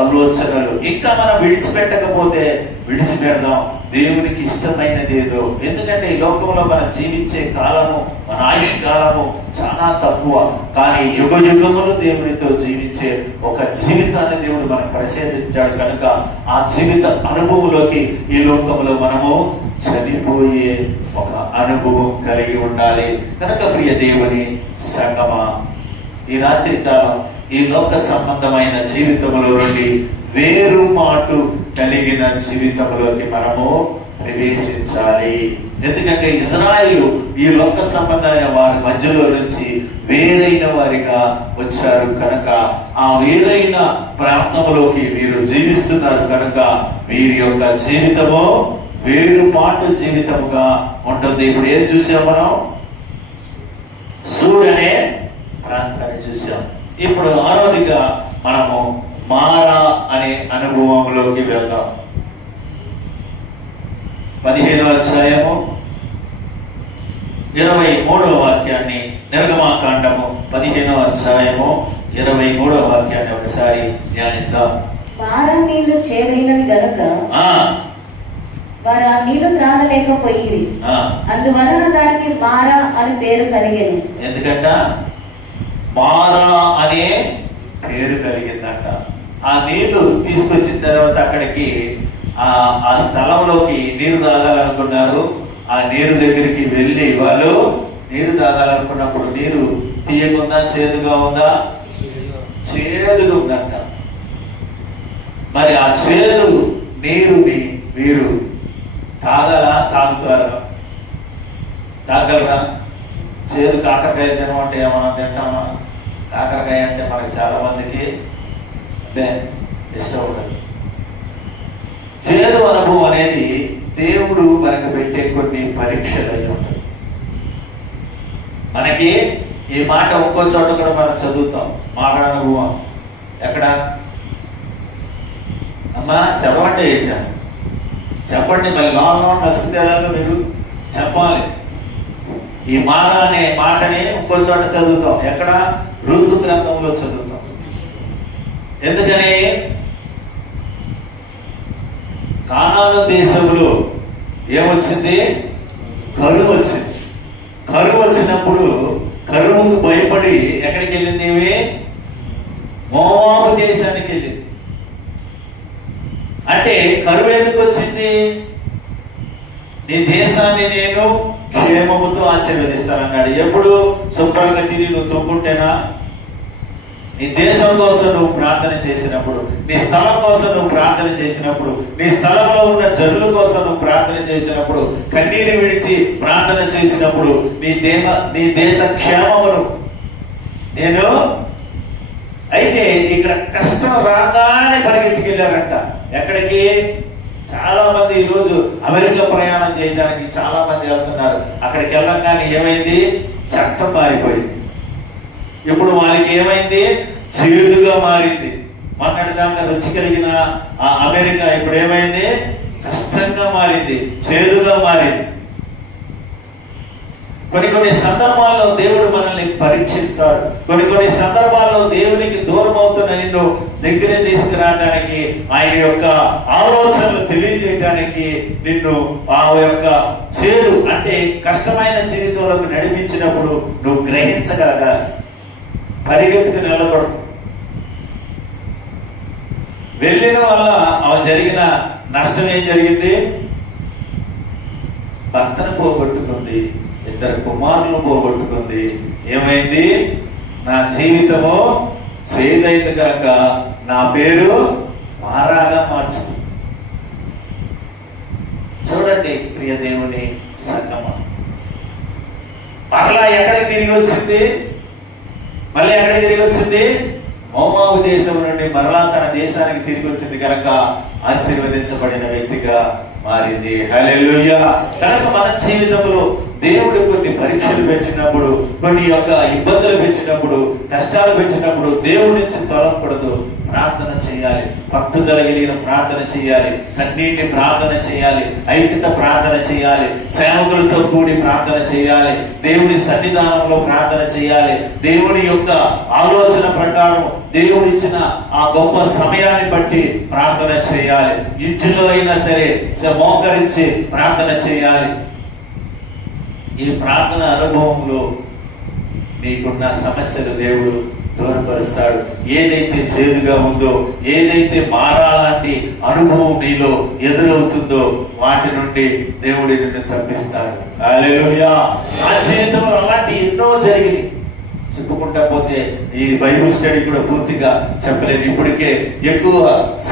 ఆలోచనలు. ఇంకా మనం విడిచిపెట్టకపోతే విడిచిపెడదాం దేవునికి ఇష్టమైనది ఏదో. ఎందుకంటే ఈ లోకంలో మనం జీవించే కాలము, మన ఆయుష్ కాలము చాలా తక్కువ. కానీ యుగ యుగములు దేవునితో జీవించే ఒక జీవితాన్ని దేవుడు మనకు ప్రసాదించాడు కనుక ఆ జీవిత అనుభవంలోకి ఈ లోకంలో మనము చనిపోయే ఒక అనుభవం కలిగి ఉండాలి. కనుక ప్రియ దేవుని సంగమా, ఈ రాత్రి కాలం ఈ లోక సంబంధమైన జీవితంలో నుండి వేరు మాటు కలిగిన జీవితంలోకి మనము ప్రవేశించాలి. ఎందుకంటే ఇజ్రాయేలు ఈ లోక సంబంధమైన వారి మధ్యలో నుంచి వేరైన వారిగా వచ్చారు కనుక ఆ వేరైన ప్రాంతంలోకి మీరు జీవిస్తున్నారు కనుక వీరి యొక్క జీవితము వేరుపాటు జీవితముగా ఉంటుంది. ఇప్పుడు ఏం చూసాం మనం? సూర్ అనే ప్రాంతాన్ని చూసాం. ఇప్పుడు ఆరోదిగా మనము మారా అనే అనుభవంలోకి వెళ్దాం. 15వ అధ్యాయము 23వ వాక్యాన్ని, నిర్గమాకాండము 15వ అధ్యాయము 23వ వాక్యాన్ని ఒకసారి ధ్యానిద్దాం. మారా నీళ్లు చేదైనవి గనుక వారు ఆ నీళ్లు త్రాగలేకపోయింది, అందువలన దానికి మారా అని పేరు కలిగింది. ఎందుకంట మారా అనే పేరు కలిగిందంట. ఆ నీళ్లు తీసుకొచ్చిన తర్వాత అక్కడికి ఆ స్థలంలోకి నీరు తాగాలనుకున్నారు. ఆ నీరు దగ్గరికి వెళ్ళి వాళ్ళు నీరు తాగాలనుకున్నప్పుడు నీరు తీయకుండా చేదుగా ఉందా? చేదుగా ఉందంట. మరి ఆ చేదు నీరుని వీరు తాగుతారా? తాగలరా? చేదు కాకరకాయ తినమంటే ఏమన్నా తింటామా? కాకరకాయ అంటే మనకి చాలా మందికి అంటే ఇష్టం ఉండదు. చేదు అనుభవం అనేది దేవుడు మనకు పెట్టే కొన్ని పరీక్షలు అయి ఉంటుంది. మనకి ఈ మాట ఒక్కో చోట కూడా మనం చదువుతాం. మాట అనుభవం ఎక్కడ? అమ్మా చెప్పండి, చెప్పండి. మరి లోన్ నచ్చుకునేలాగా మీరు చెప్పాలి. ఈ మాట అనే మాటని ఒక్కో చోట చదువుతాం. ఎక్కడ? ఋతు గ్రంథంలో చదువుతాం. ఎందుకని? కానాను దేశంలో ఏమొచ్చింది? కరువు వచ్చింది. కరువు వచ్చినప్పుడు కరువుకు భయపడి ఎక్కడికి వెళ్ళింది? మోవాబు దేశానికి వెళ్ళింది. అంటే కరువు ఎందుకు వచ్చింది? నీ దేశాన్ని నేను క్షేమముతో ఆశీర్వదిస్తానన్నాడు. ఎప్పుడు? శుభ్రంగా తిని నువ్వు తొక్కుంటేనా? నీ దేశం కోసం నువ్వు ప్రార్థన చేసినప్పుడు, నీ స్థలం కోసం నువ్వు ప్రార్థన చేసినప్పుడు, నీ స్థలంలో ఉన్న జనుల కోసం నువ్వు ప్రార్థన చేసినప్పుడు, కన్నీరు విడిచి ప్రార్థన చేసినప్పుడు నీ దేశ క్షేమమును నేను. అయితే ఇక్కడ కష్టం రాగానే పరిగెట్టుకెళ్ళారంట. ఎక్కడికి? చాలా మంది ఈరోజు అమెరికా ప్రయాణం చేయడానికి చాలా మంది వెళ్తున్నారు. అక్కడికి వెళ్ళగానే ఏమైంది? చట్టం మారిపోయింది. ఇప్పుడు వాళ్ళకి ఏమైంది? చేదుగా మారింది. మొన్నటి దాకా రుచి కలిగిన ఆ అమెరికా ఇప్పుడు ఏమైంది? కష్టంగా మారింది, చేదుగా మారింది. కొన్ని సందర్భాల్లో దేవుడు మనల్ని పరీక్షిస్తాడు. కొన్ని సందర్భాల్లో దేవునికి దూరం అవుతున్న నిన్ను దగ్గర తీసుకురావడానికి, ఆయన యొక్క ఆలోచనలు తెలియజేయడానికి నిన్ను ఆ యొక్క చేదు అంటే కష్టమైన జీవితంలోకి నడిపించినప్పుడు నువ్వు గ్రహించగలగాలి. పరిగెత్తుకు నిలబడు. వెళ్ళిన వల్ల జరిగిన నష్టం ఏం జరిగింది? భర్తను పోగొట్టుకుంది, 2 కుమారులను పోగొట్టుకుంది. ఏమైంది? నా జీవితము చేదైంది కనుక నా పేరు మారాగా మార్చుకుంది. చూడండి ప్రియ దేవుని సంగమా, మరలా ఎక్కడికి తిరిగి వచ్చింది? మళ్ళీ ఎక్కడికి తిరిగి వచ్చింది? మోవాబు దేశం నుండి మరలా తన దేశానికి తిరిగి వచ్చింది కనుక ఆశీర్వదించబడిన వ్యక్తిగా మారింది. హల్లెలూయా. కనుక మన జీవితంలో దేవుడు కొన్ని పరీక్షలు పెంచినప్పుడు, కొన్ని యొక్క ఇబ్బందులు పెంచినప్పుడు, కష్టాలు పెంచినప్పుడు దేవుడి నుంచి తొలగకూడదు. ప్రార్థన చేయాలి, పట్టుదల కలిగిన ప్రార్థన చేయాలి, కన్నీటి ప్రార్థన చేయాలి, ఐక్యత ప్రార్థన చేయాలి, సేవకులతో కూడి ప్రార్థన చేయాలి, దేవుని సన్నిధానంలో ప్రార్థన చేయాలి, దేవుని యొక్క ఆలోచన ప్రకారం దేవుడు ఇచ్చిన ఆ గొప్ప సమయాన్ని బట్టి ప్రార్థన చేయాలి. ఇంటిలో అయినా సరే మోకరించి ప్రార్థన చేయాలి. ఈ ప్రార్థన అనుభవంలో నీకున్న సమస్యలు దేవుడు దూరపరుస్తాడు. ఏదైతే చేదుగా ఉందో, ఏదైతే మారాలంటి అనుభవం నీలో ఎదురవుతుందో వాటి నుండి దేవుడి నుండి తప్పిస్తాడు. హల్లెలూయా. నా జీవితంలో అలాంటి ఎన్నో జరిగినాయి. చెప్పుకుంటా పోతే ఈ బైబిల్ స్టడీ కూడా పూర్తిగా చెప్పలేను. ఇప్పటికే ఎక్కువ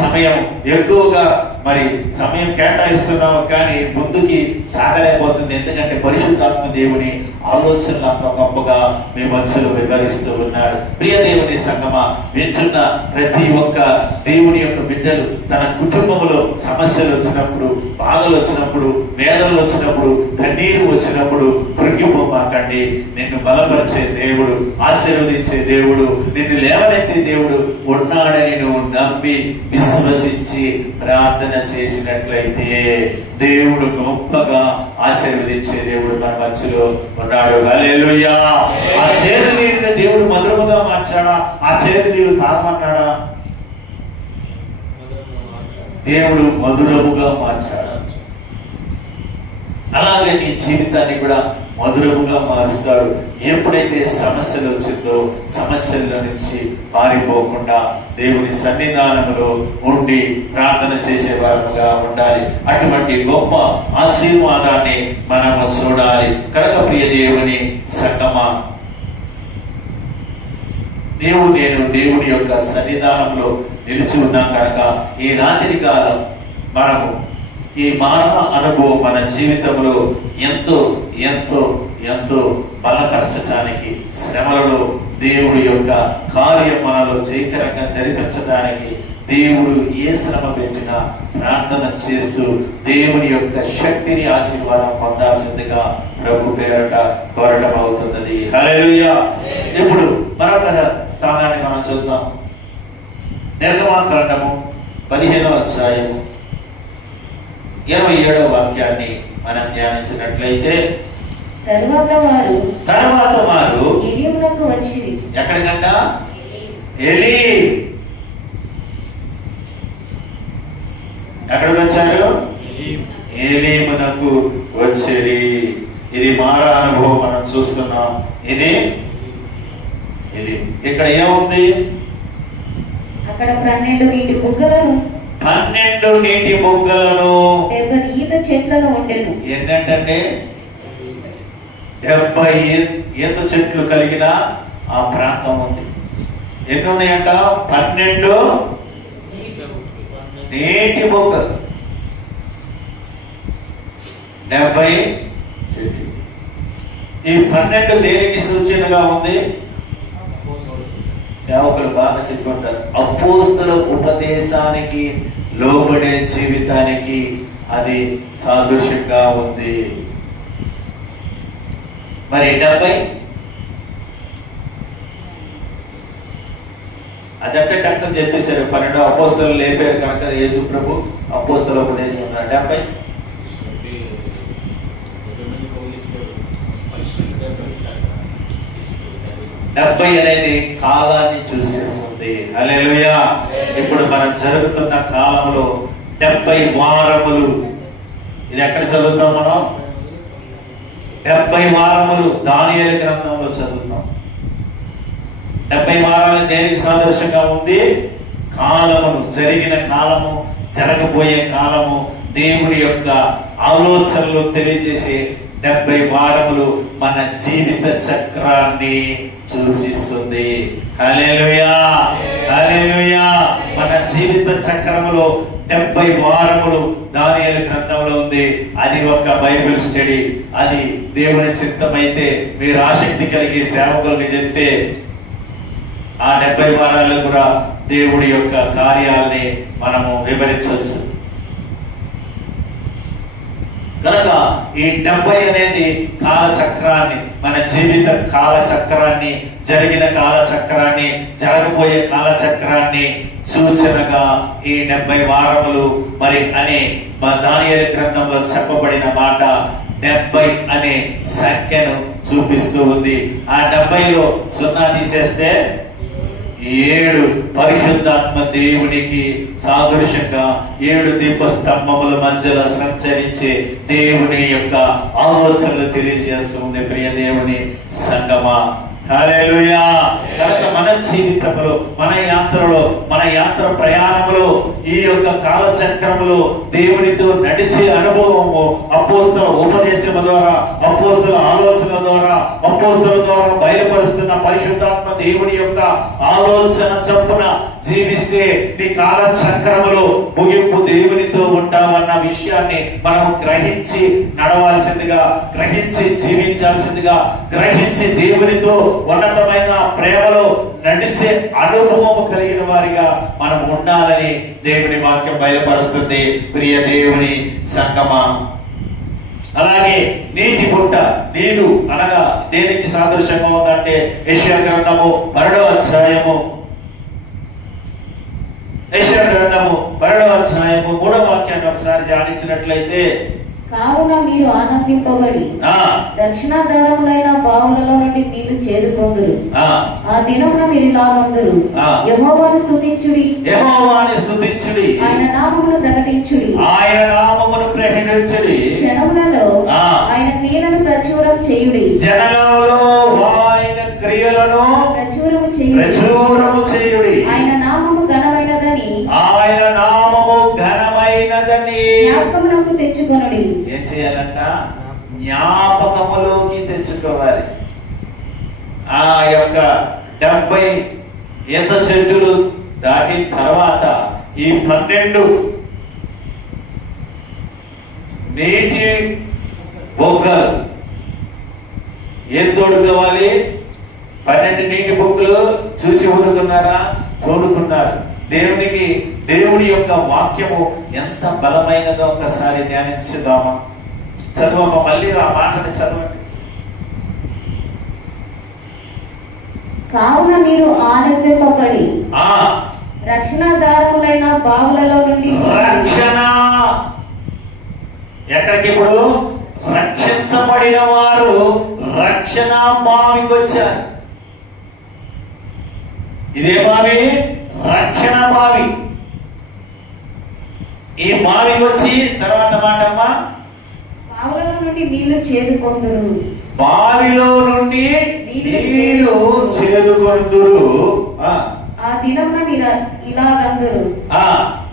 సమయం ఎక్కువగా మరి సమయం కేటాయిస్తున్నాము, కానీ ముందుకి సాగలేకపోతుంది. ఎందుకంటే పరిశుద్ధాత్మ దేవుని ఆలోచనలు అంత గొప్పగా మీ మధ్యలో వివరిస్తూ ఉన్నాడు. ప్రియ దేవుని సంగమా, వింటున్న ప్రతి ఒక్క దేవుని యొక్క బిడ్డలు తన కుటుంబంలో సమస్యలు వచ్చినప్పుడు, బాధలు వచ్చినప్పుడు, వేదనలు వచ్చినప్పుడు, కన్నీరు వచ్చినప్పుడు కృంగిపోమాకండి. నిన్ను బలపరిచే దేవుడు, ఆశీర్వదించే దేవుడు, నిన్ను లేవనెత్తే దేవుడు ఉన్నాడని నువ్వు నమ్మి విశ్వసించి ప్రార్థన చేసినట్లయితే దేవుడు గొప్పగా ఆశీర్వదించే దేవుడు మన మధ్యలో ఉన్నాడు. హల్లెలూయా. ఆ చేదు నీరుని దేవుడు మధురముగా మార్చాడా? ఆ చేదు నీరు తాగమన్నాడా? దేవుడు మధురముగా మార్చాడు. అలాగే నీ జీవితాన్ని కూడా మధురముగా మారుస్తాడు. ఎప్పుడైతే సమస్యలు వచ్చిందో సమస్యల నుంచి పారిపోకుండా దేవుని సన్నిధానంలో ఉండి ప్రార్థన చేసేవారుగా ఉండాలి. అటువంటి గొప్ప ఆశీర్వాదాన్ని మనము చూడాలి. కనుక ప్రియ దేవుని సంగమా, నేను దేవుని యొక్క సన్నిధానంలో నిలిచి ఉన్నాం కనుక ఈ రాత్రి కాలం మనము ఈ మానవ అనుభవం మన జీవితంలో ఎంతో ఎంతో ఎంతో బలపరచడానికి, శ్రమలలో దేవుడి యొక్క కార్యం మనలో జయకరంగా జరిపించడానికి దేవుడు ఏ శ్రమ పెట్టినా ప్రార్థన చేస్తూ దేవుని యొక్క శక్తిని, ఆశీర్వాదం పొందాల్సిందిగా ప్రభు పేరట కోరటం అవుతున్నది. హల్లెలూయా. ఇప్పుడు మరొక స్థానాన్ని మనం చూద్దాం. నిర్గమాకాండము 15వ అధ్యాయము 27వ వాక్యాన్ని మనం ధ్యానించినట్లయితే, తరువాత వారు ఎలీమునకు వచ్చిరి. ఎక్కడికంట? ఎలీం. ఎక్కడికి వచ్చారు? ఎలీమునకు వచ్చిరి. ఇది మారా అనుభవం మనం చూస్తున్నాం. ఇది ఎలీం. ఇక్కడ ఏముంది? అక్కడ 12 నీటి బుగ్గలను 12 నీటి బుగ్గలను 70 ఈత చెట్లను ఉండెను. ఏంటంటే 70 ఈత చెట్లు కలిగిన ఆ ప్రాంతం ఉంది. ఎన్ని ఉన్నాయంట? 12 నీటి బుగ్గలు, 70 చెట్లు. ఈ 12 దేనికి సూచనగా ఉంది? సేవకులు బాగా చెప్పుకుంటారు, అపోస్తల ఉపదేశానికి లోబడే జీవితానికి అది సాదృశ్యంగా ఉంది. మరి 70 అదంటే కరెక్ట్ చెప్పేశారు. 12 అపోస్తలు లేపారు కనుక యేసు ప్రభు అపోస్తల ఉపదేశం ఉన్నారు. 70 అనేది కాలాన్ని చూసేస్తుంది. హల్లెలూయా. ఇప్పుడు మనం జరుగుతున్న కాలంలో 70 వారములు. ఇది ఎక్కడ చదువుతాం మనం? 70 వారములు దానియేలు గ్రంథంలో చదువుతాం. 70 వారాలు దేనికి సాదృశ్యంగా ఉంది? కాలమును, జరిగిన కాలము, జరగబోయే కాలము, దేవుడి యొక్క ఆలోచనలు తెలియజేసే 70 వారములు మన జీవిత చక్రాన్ని సూచిస్తుంది. హల్లెలూయా, హల్లెలూయా. మన జీవిత చక్రములో 70 వారములు దానియేలు గ్రంథంలో ఉంది. అది ఒక బైబిల్ స్టడీ. అది దేవుని చిత్తమైతే మీరు ఆసక్తి కలిగి సేవకులకి చెప్తే ఆ 70 వారాల్లో కూడా దేవుడి యొక్క కార్యాలని మనము వివరించవచ్చు. కనుక ఈ 70 అనేది కాలచక్రాన్ని, మన జీవిత కాలచక్రాన్ని, జరిగిన కాలచక్రాన్ని, జరగబోయే కాలచక్రాన్ని సూచనగా ఈ 70 వారములు మరి అనే దానియేలు గ్రంథంలో చెప్పబడిన మాట 70 అనే సంఖ్యను చూపిస్తూ ఉంది. ఆ 70లో 0 తీసేస్తే 7 పరిశుద్ధాత్మ దేవునికి సాదృశ్యంగా 7 దీపస్తంభముల మధ్యలో సంచరించే దేవుని యొక్క ఆలోచనలు తెలియజేస్తుంది. ప్రియ దేవుని సంగమా, హల్లెలూయా. కనుక మన జీవితంలో, మన యాత్రలో, మన యాత్ర ప్రయాణంలో ఈ యొక్క కాలచక్రములో దేవునితో నడిచే అనుభవము అపోస్తల ఉపదేశం ద్వారా, అపోస్తల ఆలోచన ద్వారా, అపోస్తల ద్వారా బయలుపరుస్తున్న పరిశుద్ధాత్మ దేవుని యొక్క ఆలోచన చొప్పున జీవిస్తే నీ కాలచక్రములో ముగింపు దేవునితో ఉంటామన్న విషయాన్ని మనం గ్రహించి నడవాల్సిందిగా, గ్రహించి జీవించాల్సిందిగా, గ్రహించి దేవునితో ఉన్నతమైన ప్రేమలో నడిచే అనుభవం కలిగిన వారిగా మనం ఉండాలని దేవుని వాక్యం బయలుపరుస్తుంది. ప్రియ దేవుని సంగమా, అలాగే నీటి బుట్ట, నీరు అనగా దేనికి సాదృశ్యంగా ఉందంటే యెషయా గ్రంథము 12వ అధ్యాయము, యెషయా గ్రంథము 12వ అధ్యాయము 3వ వాక్యాన్ని ఒకసారి ధ్యానించినట్లయితే, కావున మీరు ఆనందింపబడి దక్షిణాధారములైన బావులలో నుండి నీళ్లు చేదుకొందురు. ఆ దినమున మీరు ఇలాగందురు, యెహోవాను స్తుతించుడి, యెహోవాను స్తుతించుడి, ఆయన నామమును ప్రకటించుడి, ఆయన నామమును ప్రకటించుడి, జనములలో ఆయన క్రియలను ప్రచురం చేయుడి, జనములలో ఆయన క్రియలను ప్రచురము చేయుడి, ఆయన నామము ఘనమైనదని, ఆయన నామము ఘనమైనదని జ్ఞాపకమునకు తెచ్చుకొనుడి. ఏం చేయాలంట? జ్ఞాపకములోకి తెచ్చుకోవాలి. ఆ యొక్క 70 ఈత చెట్టులు దాటిన తర్వాత ఈ 12 నీటి బొగ్గలు ఏం తోడుకోవాలి? 12 నీటి బొగ్గలు చూసి ఊరుకున్నారా? తోడుకున్నారు. దేవుని యొక్క వాక్యము ఎంత బలమైనదో ఒకసారి ధ్యానించుదామా? చదవమా? మళ్ళీ ఆ మాటని చదవండి. కావున మీరు ఆనందింపబడి రక్షణాధారములైన బావులలో నుండి, రక్షణ ఎక్కడికి? ఇప్పుడు రక్షించబడిన వారు రక్షణ బావికి వచ్చారు. ఇదే బావి రక్షణ బావి. ఈ బావికి వచ్చి తర్వాత మాటమ్మా, బావులలో నుండి నీళ్లు చేదుకొందురు, బావిలో నుండి నీళ్లు చేదుకొందురు. ఆ దినమున మీరు ఇలాగందురు,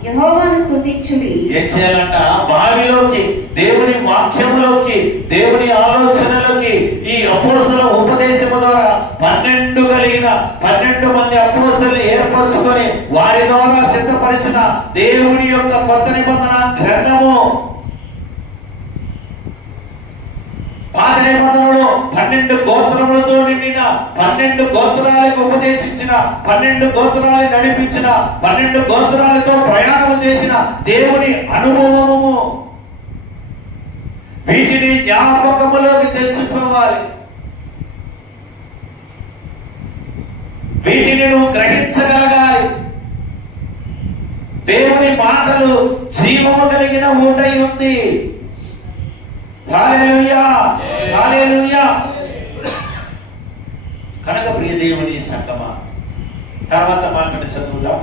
యెహోవాను స్తుతించుడి. ఏం చేయాలంట? బావిలోకి, దేవుని వాక్యములోకి, దేవుని ఆలోచనలోకి ఈ అపోస్తల ఉపదేశము ద్వారా 12 కలిగిన 12 మంది అపోస్తలుని ఏర్పరచుకొని వారి ద్వారా సిద్ధపరిచిన దేవుని యొక్క కొత్త నిబంధన గ్రంథము, పాత నిబంధనలో 12 గోత్రములతో నిండిన, 12 గోత్రాలకు ఉపదేశించిన, 12 గోత్రాలు నడిపించిన, 12 గోత్రాలతో ప్రయాణం చేసిన దేవుని అనుభవము, వీటిని జ్ఞాపకములోకి తెచ్చుకోవాలి. వీటిని నువ్వు గ్రహించగలగాలి. దేవుని మాటలు జీవము కలిగిన ఊటై ఉంది. హల్లెలూయా, హల్లెలూయా. కనుక ప్రియ దేవుని సంగమా, తర్వాత మాటను చదువుదాం.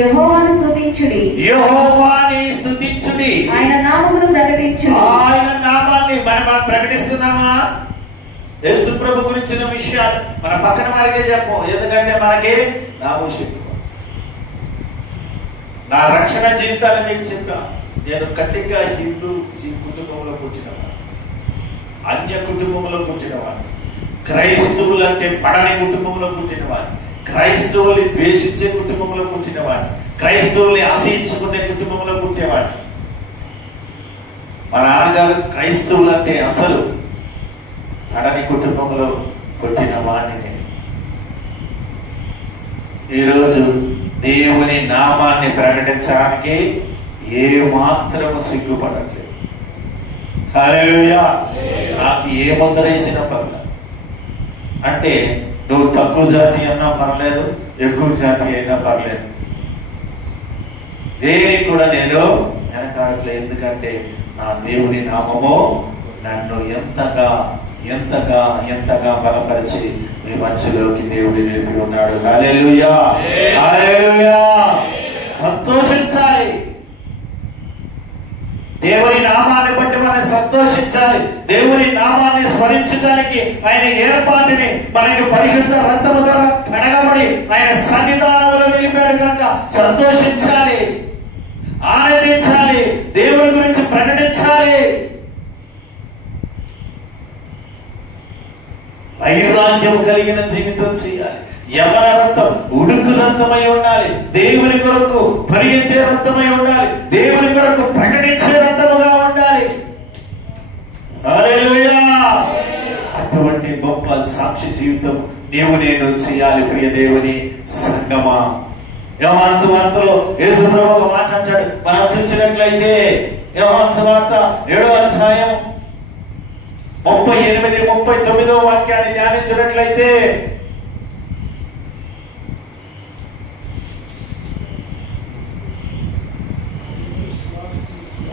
యెహోవాను స్తుతించుడి, యెహోవాని స్తుతించుడి, ఆయన నామమును ప్రకటించుడి. ఆయన నామాన్ని మనం ప్రకటిస్తున్నామా? యేసు ప్రభు గురించిన విషయాలు మన పక్కన వారికే చెప్పు. ఎందుకంటే మనకి నామోషి. నా రక్షణ జీవితాన్ని మీకు చెప్పా. నేను కట్టిగా హిందూ కుటుంబంలో పుట్టినవాడు, అన్య కుటుంబంలో పుట్టినవాడు, క్రైస్తవులంటే పడని కుటుంబంలో పుట్టినవాడు, క్రైస్తవుల్ని ద్వేషించే కుటుంబంలో పుట్టినవాడు, క్రైస్తవుల్ని ఆశయించుకునే కుటుంబంలో పుట్టేవాడు. మా నాన్నగారు క్రైస్తవులంటే అసలు అడని కుటుంబంలో పుట్టిన వాణిని ఈరోజు దేవుని నామాన్ని ప్రకటించడానికి ఏ మాత్రము సిగ్గుపడట్లేదు. హల్లెలూయా. నాకు ఏ ముద్ర వేసిన పర్లేదు. అంటే నువ్వు తక్కువ జాతి అయినా పర్లేదు, ఎక్కువ జాతి అయినా పర్లేదు, దేనికి కూడా నేను వెనకాడట్లేదు. ఎందుకంటే నా దేవుని నామము నన్ను ఎంతగా ఎంతగా ఎంతగా బలపరిచి మీ మధ్యలోకి దేవుడి నిలిపి ఉన్నాడు. హల్లెలూయా, హల్లెలూయా. సంతోషించాలి. దేవుని నామాన్ని బట్టి మనం సంతోషించాలి. దేవుని నామాన్ని స్మరించడానికి ఆయన ఏర్పాటుని మనకి పరిశుద్ధ రక్తము ద్వారా కడగబడి ఆయన సన్నిధానంలో నిలిపాడు కనుక సంతోషించాలి, ఆనందించాలి, దేవుని గురించి ప్రకటించాలి. వైరాగ్యం కలిగిన జీవితం చేయాలి. యవన రక్తం ఉడుకు రక్తమై ఉండాలి. దేవుని కొరకు పరిగెత్తే రక్తమై ఉండాలి. దేవుని కొరకు ప్రకటించే రక్తముగా ఉండాలి. హల్లెలూయా. అటువంటి గొప్ప సాక్షి జీవితం నీవు నేను చేయాలి. ప్రియ దేవుని సంగమా, యోహాను సువార్తలో యేసు ప్రభువు ఒక మాట అంటాడు. మనం చూసినట్లయితే యోహాను సువార్త 7వ అధ్యాయం 38, 39వ వాక్యాన్ని ధ్యానించినట్లయితే,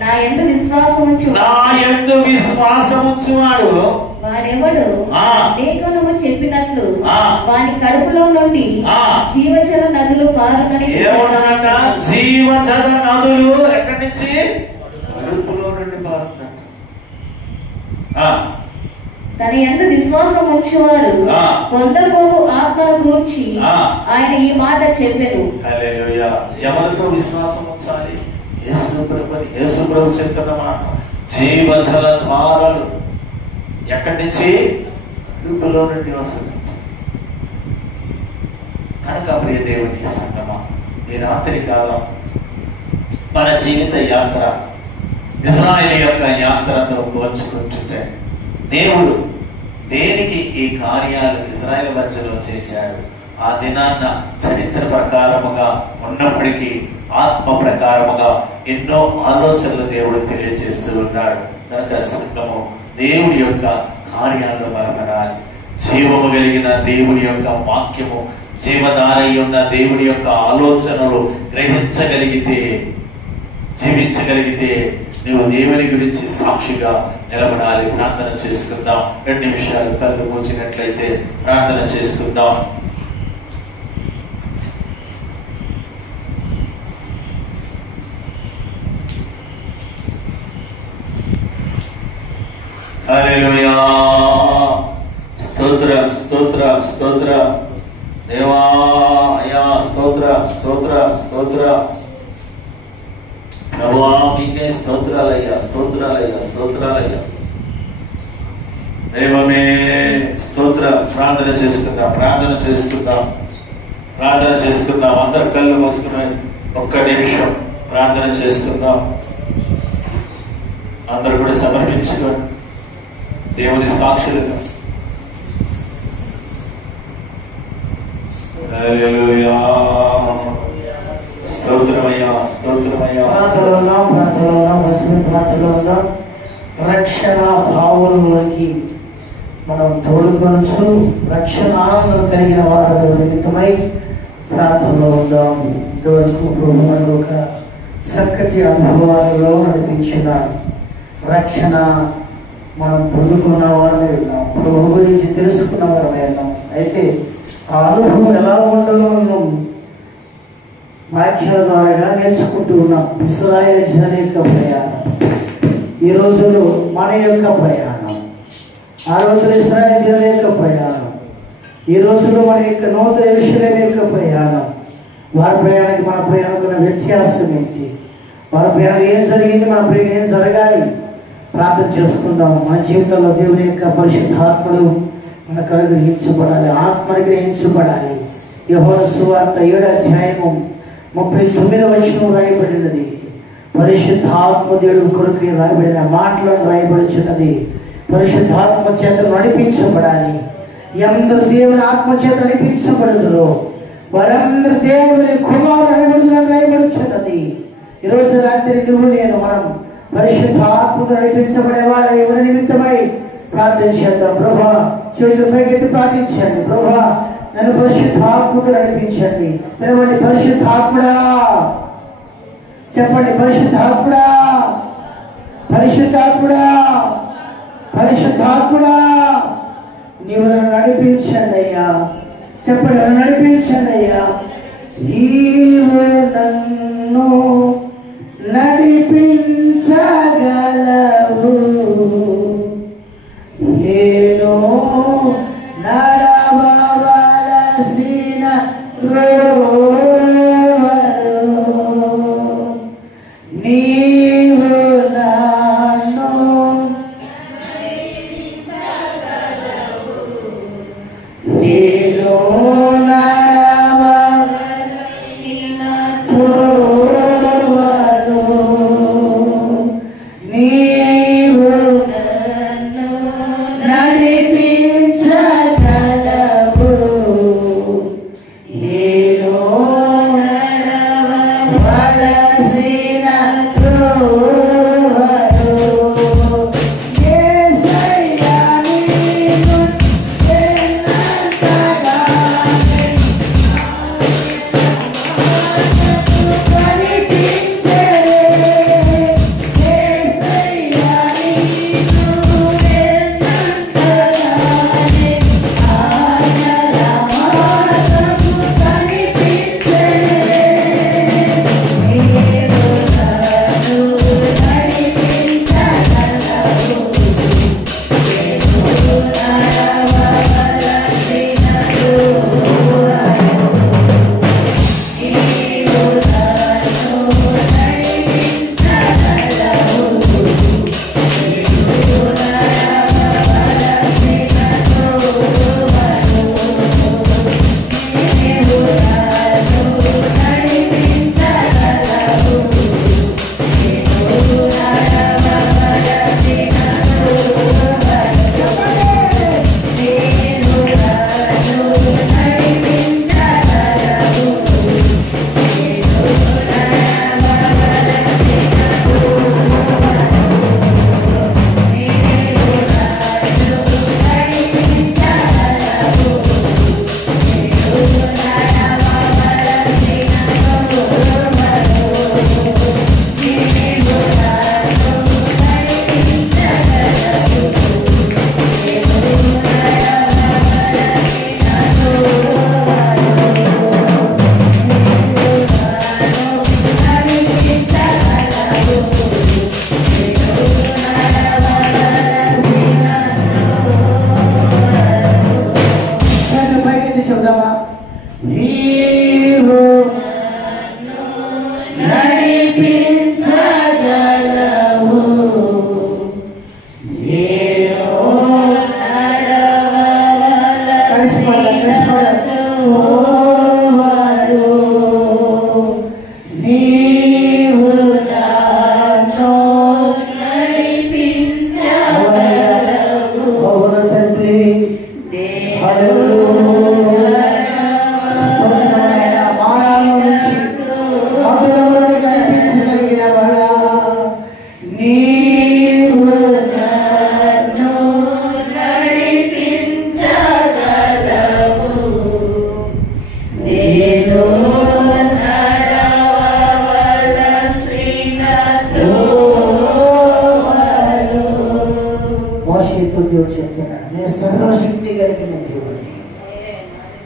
నా యందు విశ్వాసముంచువాడు వాడెవడు లేఖనము చెప్పినట్లు వాని కడుపులో నుండి జీవజల నదులు పారునని. జీవజల నదులు ఎక్కడి నుంచి? కడుపులో నుండి పారుతాయి. తన యందు విశ్వాసం ఉంచువారు పొందబోవు ఆత్మను గూర్చి ఆయన ఈ మాట చెప్పెను. హల్లెలూయా. ఎవరితో విశ్వాసం ఉంచాలి? యేసు ప్రభు చెప్తున్న మాట, జీవజల ధారలు ఎక్కడి నుంచి? కడుపులో నుండి వస్తుంది. కనుక ప్రియ దేవుని సంగమా, ఈ రాత్రి కాలం మన జీవిత యాత్ర ఇశ్రాయేలు యొక్క యాత్రతో పోల్చుకుంటుంటే దేవుడు దేనికి ఈ కార్యాలు ఇశ్రాయేలు మధ్యలో చేశాడు? ఆ దినాన్న చరిత్ర ప్రకారముగా ఉన్నప్పటికీ ఆత్మ ప్రకారముగా ఎన్నో ఆలోచనలు దేవుడు తెలియజేస్తూ ఉన్నాడు. కనుక సంఘము దేవుడి యొక్క కార్యాలను బలపడాలి. జీవము కలిగిన దేవుడి యొక్క వాక్యము, జీవధారై ఉన్న దేవుడి యొక్క ఆలోచనలు గ్రహించగలిగితే, జీవించగలిగితే నువ్వు దేవుని గురించి సాక్షిగా నిలబడాలి. ప్రార్థన చేసుకుందాం. 2 నిమిషాలు కళ్ళు మూసినట్లయితే ప్రార్థన చేసుకుందాం. హల్లెలూయా. స్తోత్రం, స్తోత్రం, స్తోత్రం దేవా. అయ్యా స్తోత్రం, స్తోత్రం, స్తోత్రం ప్రభువా. మీకే స్తోత్రాలయ్యా, స్తోత్రాలయ్యా, స్తోత్రాలయ్యా దైవమే. స్తోత్రం. ప్రార్థన చేసుకుందాం, ప్రార్థన చేసుకుందాం, ప్రార్థన చేసుకుందాం. అందరు కళ్ళు మూసుకుని 1 నిమిషం ప్రార్థన చేసుకుందాం. అందరూ కూడా సమర్పించుకోండి దేవుని సాక్షులుగా. హల్లెలూయా. స్తోత్రమయ్యా, స్తోత్రమయ్యా. రక్షణ భావంలోకి మనం తోడుకొనుచు రక్షణ ఆనందం కలిగిన వారు నిమిత్తమై ప్రార్థనలో ఉందాం. ఇంతవరకు ప్రభువు ఒక చక్కటి అనుభవాలలో నడిపించిన రక్షణ మనం పొందుకున్న వారిని ఉన్నాం, ప్రభు గురించి తెలుసుకున్న వారమే ఉన్నాం. అయితే ఆ అనుభవం ఎలా ఉండలో వాక్యాల ద్వారా నేర్చుకుంటూ ఉన్నాం. ఇశ్రాయేలు జనం యొక్క ప్రయాణం, ఈ రోజుల్లో మన యొక్క ప్రయాణం, ఆ రోజులు ఇశ్రాయేలు జనం యొక్క ప్రయాణం, ఈ రోజుల్లో మన యొక్క నూతన యెరూషలేము యొక్క ప్రయాణం. వారి ప్రయాణానికి మన ప్రయాణం వ్యత్యాసం ఏంటి? వారి ప్రయాణం ఏం జరిగింది, మన ప్రయాణం ఏం జరగాలి? ప్రార్థన చేసుకుందాం. మన జీవితంలో దేవుని యొక్క పరిశుద్ధాత్మడు మనకు అనుగ్రహించబడాలి, ఆత్మను గ్రహించబడాలి. యోహాను సువార్త 7వ అధ్యాయము 39వ వచనం రాయబడినది. పరిశుద్ధాత్మ దేవుడు కొరకు రాయబడిన మాటలను రాయబడుచున్నది. పరిశుద్ధాత్మ చేత నడిపించబడాలి. ఎందరు దేవుని ఆత్మ చేత నడిపించబడుదురో వారందరూ దేవుని కుమారుని రాయబడుచున్నది. ఈరోజు రాత్రి నువ్వు నేను మనం పరిశుద్ధాత్మకు నడిపించబడే వారు ఎవరి నిమిత్తమై ప్రార్థన చేద్దాం. ప్రభా చేతులు పైకెత్తి ప్రార్థించండి. ప్రభా నన్ను పరిశుద్ధాత్మకు నడిపించండి. లేవండి పరిశుద్ధాత్ముడా, చెప్పండి పరిశుద్ధాత్ముడా, పరిశుద్ధాత్ముడా, పరిశుద్ధాత్ముడా నీవు నన్ను నడిపించండి అయ్యా. చెప్పండి నన్ను నడిపించండి అయ్యా. నీవు నన్ను నడిపించగలవు, నేను నడవవలసిన నీవు నన్ను నేను నడవవలసిన నీవు నన్ను నడిపించగలవు, నేను నడవవలసిన త్రోవలో. యేసయ్యా నీవు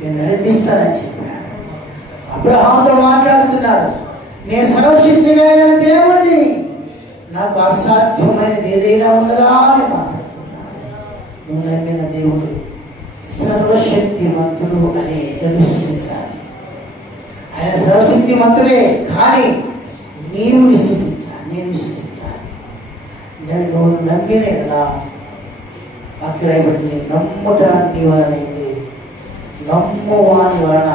ఎన్నంతగా నడిపిస్తానని చెప్పాడు. అబ్రహాముతో మాట్లాడుతున్నాడు, నేను సర్వశక్తిగా దేవుడిని, నాకు అసాధ్యమైనది ఏదైనా ఉన్నదా అని మాట్లాడుతున్నాడు. నువ్వు నమ్మిన దేవుడు సర్వశక్తిమంతుడు అని విశ్వసించాలి. ఆయన సర్వశక్తిమంతుడే, కానీ నీవు విశ్వసించాలి, నేను విశ్వసించాలి. నేను నువ్వు నమ్మిన కదా అక్కడైబడింది. నమ్ముట నీ వలనైతే, నమ్ము వాని వలన,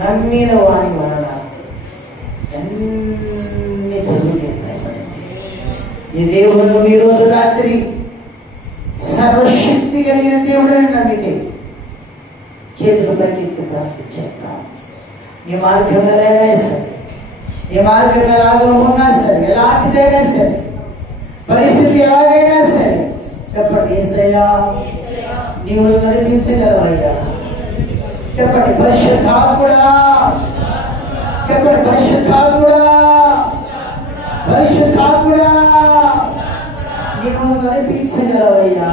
నమ్మిన వాని వలన అన్ని జరుగుతాయి. ఈ దేవుడు ఈరోజు రాత్రి సర్వశక్తి కలిగిన దేవుడని నమ్మితే చేతులు బట్టి ప్రార్థించేద్దాం. నీ మార్గం ఎలాగైనా సరే, నీ మార్గం ఎలాగో ఉన్నా సరే, ఎలాంటిదైనా సరే, పరిస్థితి ఎలాగైనా సరే చెప్పండి, యేసయ్యా నీవు నడిపించగలవయ్యా. చెప్పండి, పరిశుద్ధాత్ముడా. చెప్పండి, పరిశుద్ధాత్ముడా, పరిశుద్ధాత్ముడా నీవు నడిపించగలవయ్యా,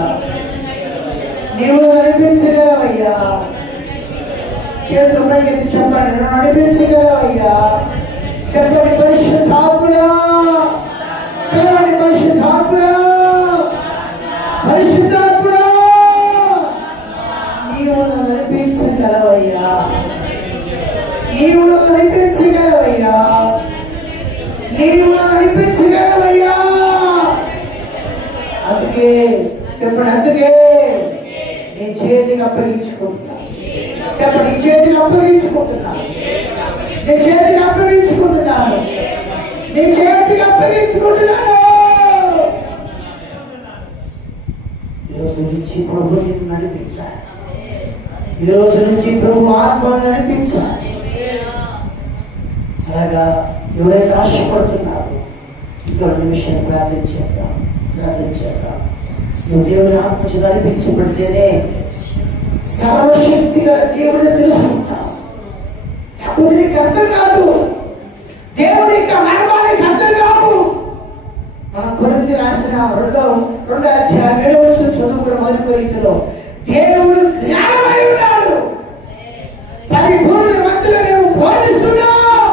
నీవు నడిపించగలవయ్యా. చేతులు పైకెత్తి చెప్పండి, నువ్వు నడిపించగలవయ్యా. చెప్పండి, పరిశుద్ధాత్ముడా, పిలవండి, పరిశుద్ధాత్ముడా, పరిశుద్ధాత్ముడా నీవు నడిపించగలవయ్యా, నీవు నడిపించగలవయ్యా, నీవు నడిపించగలవయ్యా. అందుకే చెప్పండి, అందుకే నీ చేతికి అప్పగించుకుంటున్నా. చెప్పండి, నీ చేతికి అప్పగించుకుంటున్నాను, నీ చేతికి అప్పగించుకుంటున్నాను, నీ చేతికి అప్పగించుకుంటున్నాను. ఈరోజు నుంచి ప్రభు నిన్ను నడిపించాలి, ఈరోజు నుంచి ప్రభు ఆత్మను నడిపించాలి. అలాగా ఎవరైతే ఆశపడుతున్నారు ఇక్కడ నిమిషం ప్రార్థించేద్దాం, ప్రార్థించేద్దాం. నువ్వు దేవుని ఆత్మ నడిపించబడితేనే సర్వశక్తి గల దేవుడిని తెలుసుకుంటావు. లేకపోతే నీకు అర్థం కాదు, దేవుడి యొక్క మర్మానికి అర్థం కాదు. మనం కొరింథీ రాసిన 2వ అధ్యాయం 7వ వచనం చదువుకున్న మొదటి కొరింథీలో దేవుడు జ్ఞానమై ఉన్నాడు, పరిపూర్ణ మధ్యలో మేము బోధిస్తున్నాం.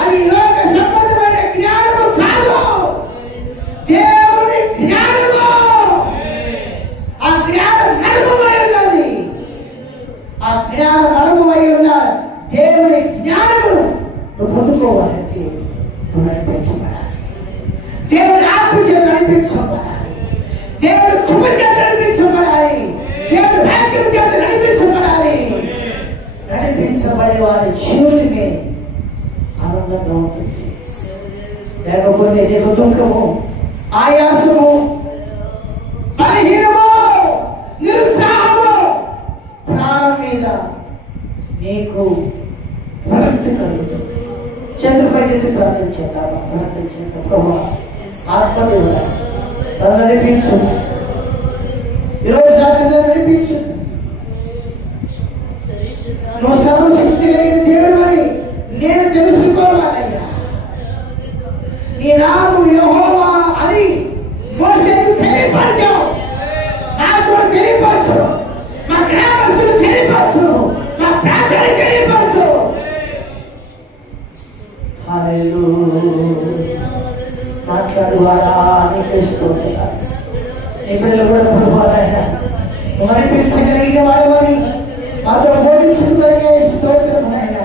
అది లోక సంబంధమైన జ్ఞానము కాదు, దేవుడి జ్ఞానము. ఆ జ్ఞానం మర్మమై ఉన్నది, ఆ జ్ఞానం మర్మమై ఉన్న దేవుడి జ్ఞానము నువ్వు పొందుకోవాలంటే నువ్వు నడిపించబడాలి, దేవుడి ఆత్మ చేత నడిపించబడాలి, దేవుడి కృప చేత నడిపించబడాలి, దేవుడి వాక్యం చేత నడిపించబడాలి. నడిపించబడే వారి జీవితమే ఆనందంగా ఉంటుంది. లేకపోతే నీకు దుఃఖము, ఆయాసము, బలహీనము, నిరుత్సాహము, ప్రాణం మీద నీకు విరక్తి కలుగుతుంది. చేతులపై ప్రార్థించేద్దాం, ప్రార్థించేద్దాం. ప్రభు ఆత్మదేవుడా నన్ను నడిపించు, ఈరోజు రాత్రి నడిపించు. నువ్వు సర్వశక్తి కలిగిన దేవుడని నేను తెలుసుకోవాలయ్యా. నీ నామం యెహోవా అని మోషేకు తెలియపరచావు, నాకు తెలియపరచు, మా గ్రామస్తులు తెలియపరచు, మా ప్రాంతానికి తెలియపరచు. హల్లెలూయా. మాట్లాడువారా నీకు స్తోత్రాలు. నీ పిల్లలు కూడా ప్రభువారైనా నడిపించగలిగిన వాడమని మాతో బోధించుకునే స్తోత్రమైనా,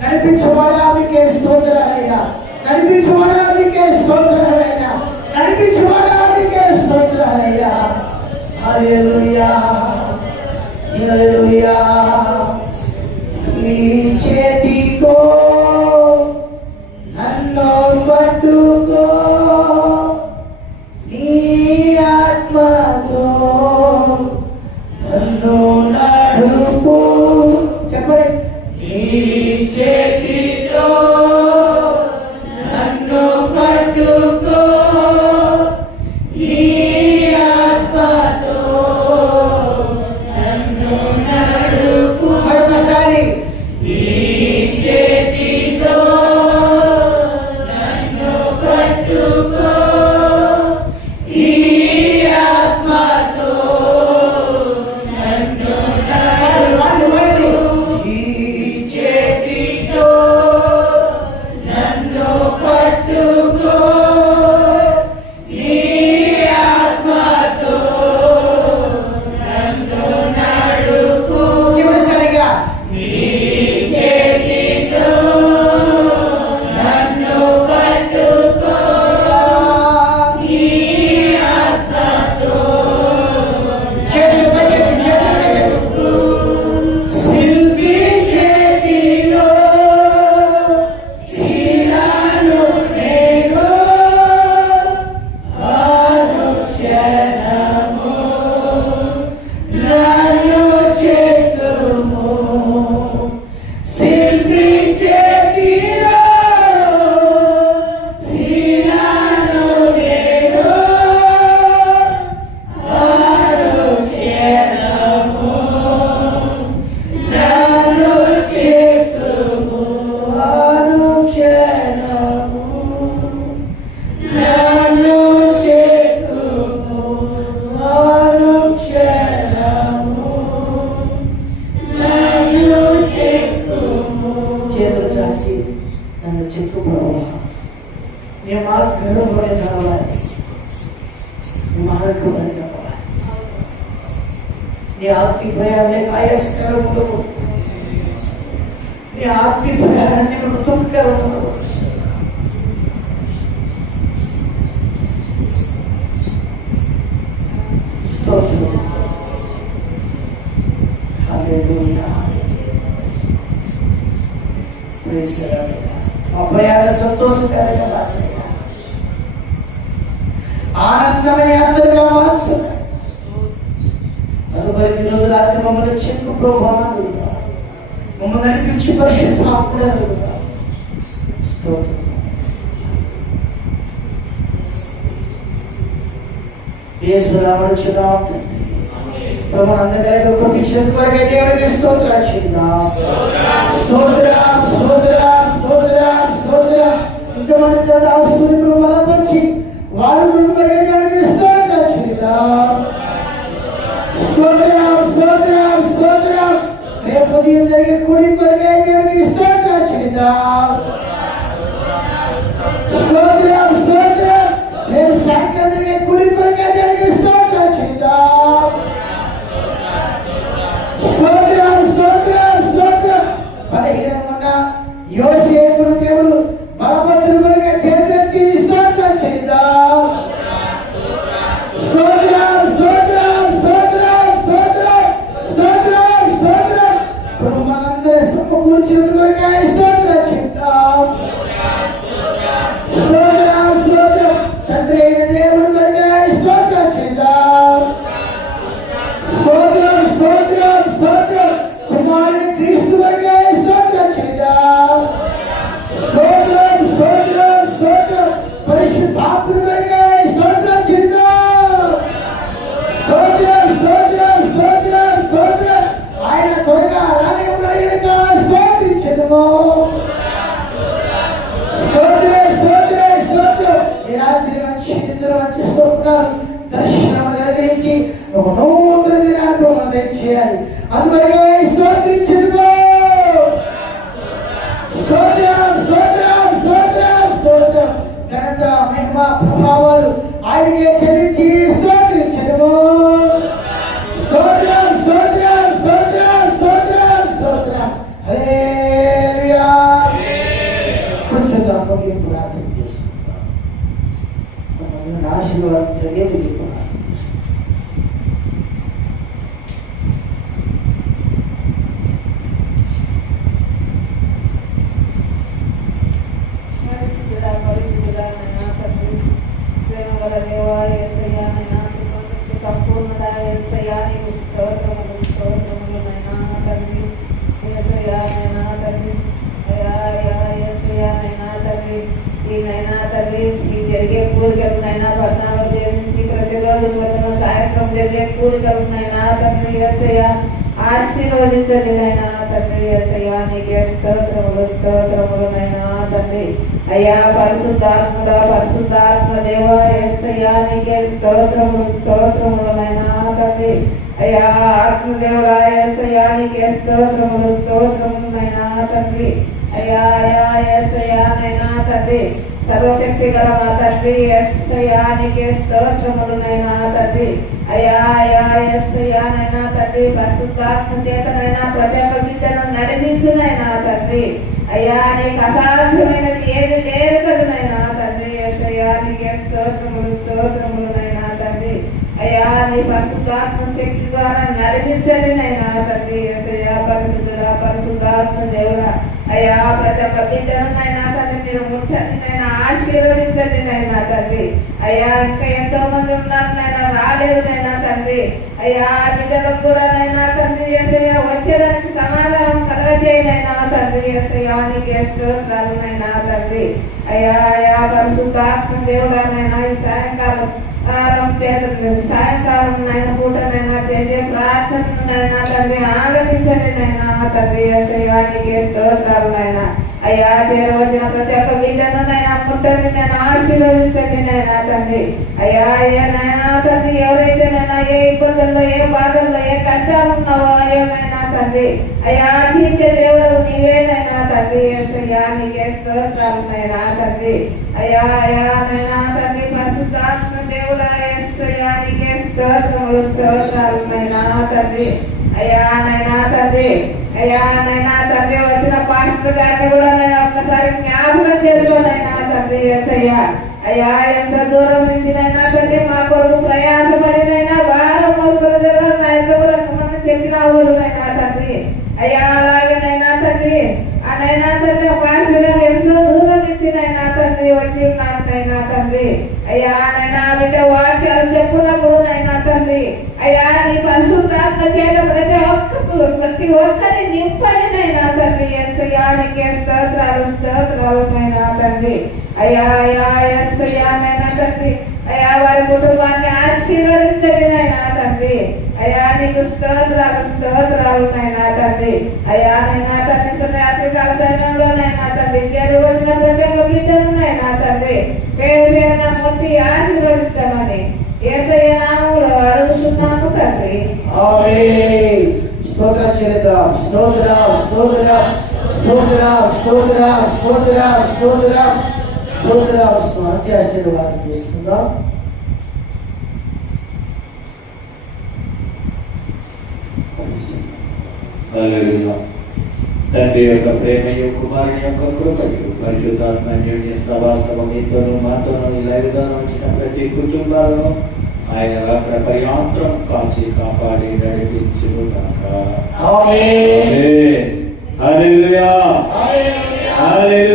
నడిపించవాడా మీకే స్తోత్రాలైనా, నడిపించవాడా మీకే స్తోత్రాలైనా, నడిపించవాడా మీకే స్తోత్రాలైనా. హల్లెలూయా, హల్లెలూయా. నీ చేతితో నన్ను పట్టుకో, నీ ఆత్మతో నన్ను నడుపు. చెప్పండి, నీ చేతితో నన్ను పట్టుకో, నీ ఆత్మతో నన్ను నడుపు. నీ ఆత్మీయ ప్రయాణాన్ని ఆయాసకరములు, నీ ఆత్మీయ ప్రయాణాన్ని మృతుకరములు. స్తోత్రం. హల్లెలూయా. Praise the lord. మా ప్రయాణ సంతోషకరంగా మార్చండి, ఆనందమైన యాత్రగా మార్చండి. తదుపరి ఈరోజు రాత్రి మమ్మల్ని చెక్కు ప్రభావం మమ్మల్ని నడిపించి పరిశుద్ధాత్మగా స్తోత్రం. యేసు నామములో చున్నాం తండ్రి. ప్రభు అందరికీ కృపించేందుకు కొరకే దేవునికి స్తోత్రాలు చెల్లిద్దాం. స్తోత్రం స్తోత్రం స్తోత్రం స్తోత్రం. ఇంతమంది దాసుని బలపరిచి వారి కొరకే దేవునికి స్తోత్రాలు చెల్లిద్దాం. స్తోత్రం స్తోత్రం స్తోత్రం. రేపు ఉదయం జరిగే కుడి కొరకే దేవునికి స్తోత్రాలు చెల్లిద్దాం. స్తోత్రం స్తోత్రం. రేపు సాయంత్రం జరిగే కుడి కొరకే దేవునికి స్తోత్రాలు చెల్లిద్దాం. స్తోత్రం స్తోత్రం స్తోత్రం. బలహీనంగా యోసేపును దేవుడు బలపరచును కొరకే చేతులెత్తి స్తోత్రాలు చెల్లిద్దాం. స్తోత్రం స్తోత్రం స్తోత్రం స్తోత్రం స్తోత్రం స్తోత్రం. ప్రభు మనందరి సమకూర్చినందుకు కొరకే స్తోత్రాలు చెల్లిద్దాం. స్తోత్రం స్తోత్రం. తండ్రి అయిన దేవుని కొరకే స్తోత్రాలు చెల్లిద్దాం. స్తోత్రం స్తోత్రం స్తోత్రం. కుమారుని క్రీస్తు కొరకే స్తోత్రాలు చెల్లిద్దాం. స్తోత్రం స్తోత్రం స్తోత్రం. పరిశుద్ధాత్మ కొరకే స్తోత్రాలు చెల్లిద్దాం. స్తోత్రం స్తోత్రం స్తోత్రం స్తోత్రం. ఆయన త్వరగా రానే ఉన్నాడు కనుక స్తోత్రించెదము. స్తోత్రం స్తోత్రం స్తోత్రం. ఈ రాత్రి మంచి నిద్ర, మంచి స్వప్నాలు, దర్శనములు కలిగించి ఒక నూతన దినాన్ని దయచేయాలి. అందుకొరకే స్తోత్రించెదము. స్తోత్రం స్తోత్రం స్తోత్రం స్తోత్రం. ఘనత మహిమ ప్రభావాలు ఆయనకే చెల్లించి స్తోత్రించెదము. స్తోత్రం స్తోత్రం స్తోత్రం స్తోత్రం స్తోత్రం. హల్లెలూయా. కొంచెం ముగింపు ప్రార్థన చేసుకుందాం. ఆశీర్వాదం జరిగే ముగింపు. జరిగే కూడికలనైనా పట్టణంలో జరిగించి ప్రతిరోజు సాయంత్రం జరిగే కూడికలనైనా తండ్రి యేసయ్యా ఆశీర్వదించండి నైనా తండ్రి యేసయ్యా నీకే స్తోత్రములు స్తోత్రములనైనా తండ్రి. అయ్యా పరిశుద్ధాత్ముడా పరిశుద్ధాత్మ దేవా యేసయ్యా నీకే స్తోత్రములు స్తోత్రములనైనా తండ్రి. అయ్యా ఆత్మదేవుడా యేసయ్యా నీకే స్తోత్రములు స్తోత్రములనైనా తండ్రి. అయ్యా అయ్యా యేసయ్యా నైనా తండ్రి సర్వశక్తి గల మా తండ్రి యేసయ్యా నీకే స్తోత్రములనైనా తండ్రి. అయ్యా అయ్యా యేసయ్యా నైనా తండ్రి పరిశుద్ధాత్మ చేతనైనా ప్రతి ఒక్క బిడ్డను నడిపించునైనా తండ్రి. అయ్యా నీకు అసాధ్యమైనది ఏది లేదు కదనైనా తండ్రి యేసయ్యా నీకే స్తోత్రములు స్తోత్రములనైనా తండ్రి. అయ్యా నీ పరిశుద్ధాత్మ శక్తి ద్వారా నడిపించండి నైనా తండ్రి యేసయ్యా పరిశుద్ధుడా పరిశుద్ధాత్మ దేవుడా. అయ్యా ప్రతి ఒక్క బిడ్డను నైనా తండ్రి మీరు ముట్టండి నైనా ఆశీర్వదించండి నైనా తండ్రి. అయ్యా ఇంకా ఎంతో మంది ఉన్నారు నైనా రాలేదు నైనా తండ్రి. అయ్యా బిడ్డలకు కూడా నైనా తండ్రి యేసయ్యా వచ్చేదానికి సమాధానం కలగజేయనైనా తండ్రి యేసయ్యా నీకే స్తోత్రాలు నైనా తండ్రి. అయ్యా అయ్యా పరిశుద్ధాత్మ దేవుడా నైనా ఈ సాయంకాలం సాయంకాలం నైనా పూటనైనా చేసే ప్రార్థనైనా తండ్రి ఆలకించండి నైనా తండ్రి యేసయ్యా నీకే స్తోత్రాలు నైనా. అయ్యా చేరవచ్చిన ప్రతి ఒక్క బిడ్డను నైనా ముట్టండి నైనా ఆశీర్వదించండి నైనా తండ్రి. అయ్యా అయ్యా నైనా తండ్రి ఎవరైతే నైనా ఏ ఇబ్బందుల్లో ఏ బాధల్లో ఏ కష్టాలు ఉన్నావో అయ్యో నైనా తండ్రి అయ్యా తీర్చే దేవుడు నీవేనైనా తండ్రి యేసయ్యా నీకే స్తోత్రాలు నైనా తండ్రి. అయ్యా అయ్యా నైనా తండ్రి పరిశుద్ధాత్మ దేవుడా యేసయ్యా నీకే స్తోత్రములు స్తోత్రాలు నైనా తండ్రి. అయ్యా నైనా తండ్రి, అయ్యా నైనా తండ్రి వచ్చిన పాస్టర్ గారిని కూడా నేను ఒక్కసారి జ్ఞాపకం చేసుకోనైనా తండ్రి యేసయ్యా. అయ్యా ఎంత దూరం నుంచి నైనా తండ్రి మా కొరకు ప్రయాసపడినైనా భారం మోసుకొని నా ఎంతమంది చెప్పిన ఊరునైనా తండ్రి. అయ్యా అలాగేనైనా తండ్రి నైనా తండ్రి పాస్టర్ గారు ఎంతో దూరం నుంచి నైనా తండ్రి వచ్చి ఉన్నాను నైనా తండ్రి. అయ్యా నైనా బిడ్డ వాక్యాలు చెప్పున్నప్పుడు నైనా తండ్రి అయ్యా నీ పరిశుద్ధాత్మ చేత ప్రతి ఒక్కరి నింపని నైనా తండ్రి. యేసయ్యా నీకే స్తోత్రాలు స్తోత్రాలు నైనా తండ్రి. అయ్యా అయ్యా యేసయ్యా నైనా తండ్రి అయ్యా వారి కుటుంబాన్ని ఆశీర్వదించండి నైనా తండ్రి. అయ్యా నీకు స్తోత్రాలు స్తోత్రాలు నైనా తండ్రి. అయ్యా నైనా తండ్రి రాత్రికాల సమయంలో నైనా తండ్రి చేరు వచ్చిన ప్రతి ఒక్క బిడ్డను నైనా తండ్రి పేరు పేరున ముట్టి ఆశీర్వదించమని యేసయ్య నామములో అడుగుతున్నాము తండ్రి. ఆమేన్. స్తోత్రం చెల్లిద్దాం. స్తోత్రం స్తోత్రం స్తోత్రం స్తోత్రం స్తోత్రం స్తోత్రం స్తోత్రం స్వాతి ఆశీర్వాదం చేస్తున్నాం. హల్లెలూయా. తండ్రి యొక్క ప్రేమయు కుమారుని యొక్క కృపయు పరిశుద్ధాత్మ అన్యోన్య సహవాసము మీతోను మాతోను ఇలా విధానం వచ్చిన ప్రతి కుటుంబాలను ఆయన అక్కడ పర్యాంతరం కాచి కాపాడి నడిపించుగాక. ఆమేన్. హల్లెలూయా. హల్లెలూయా.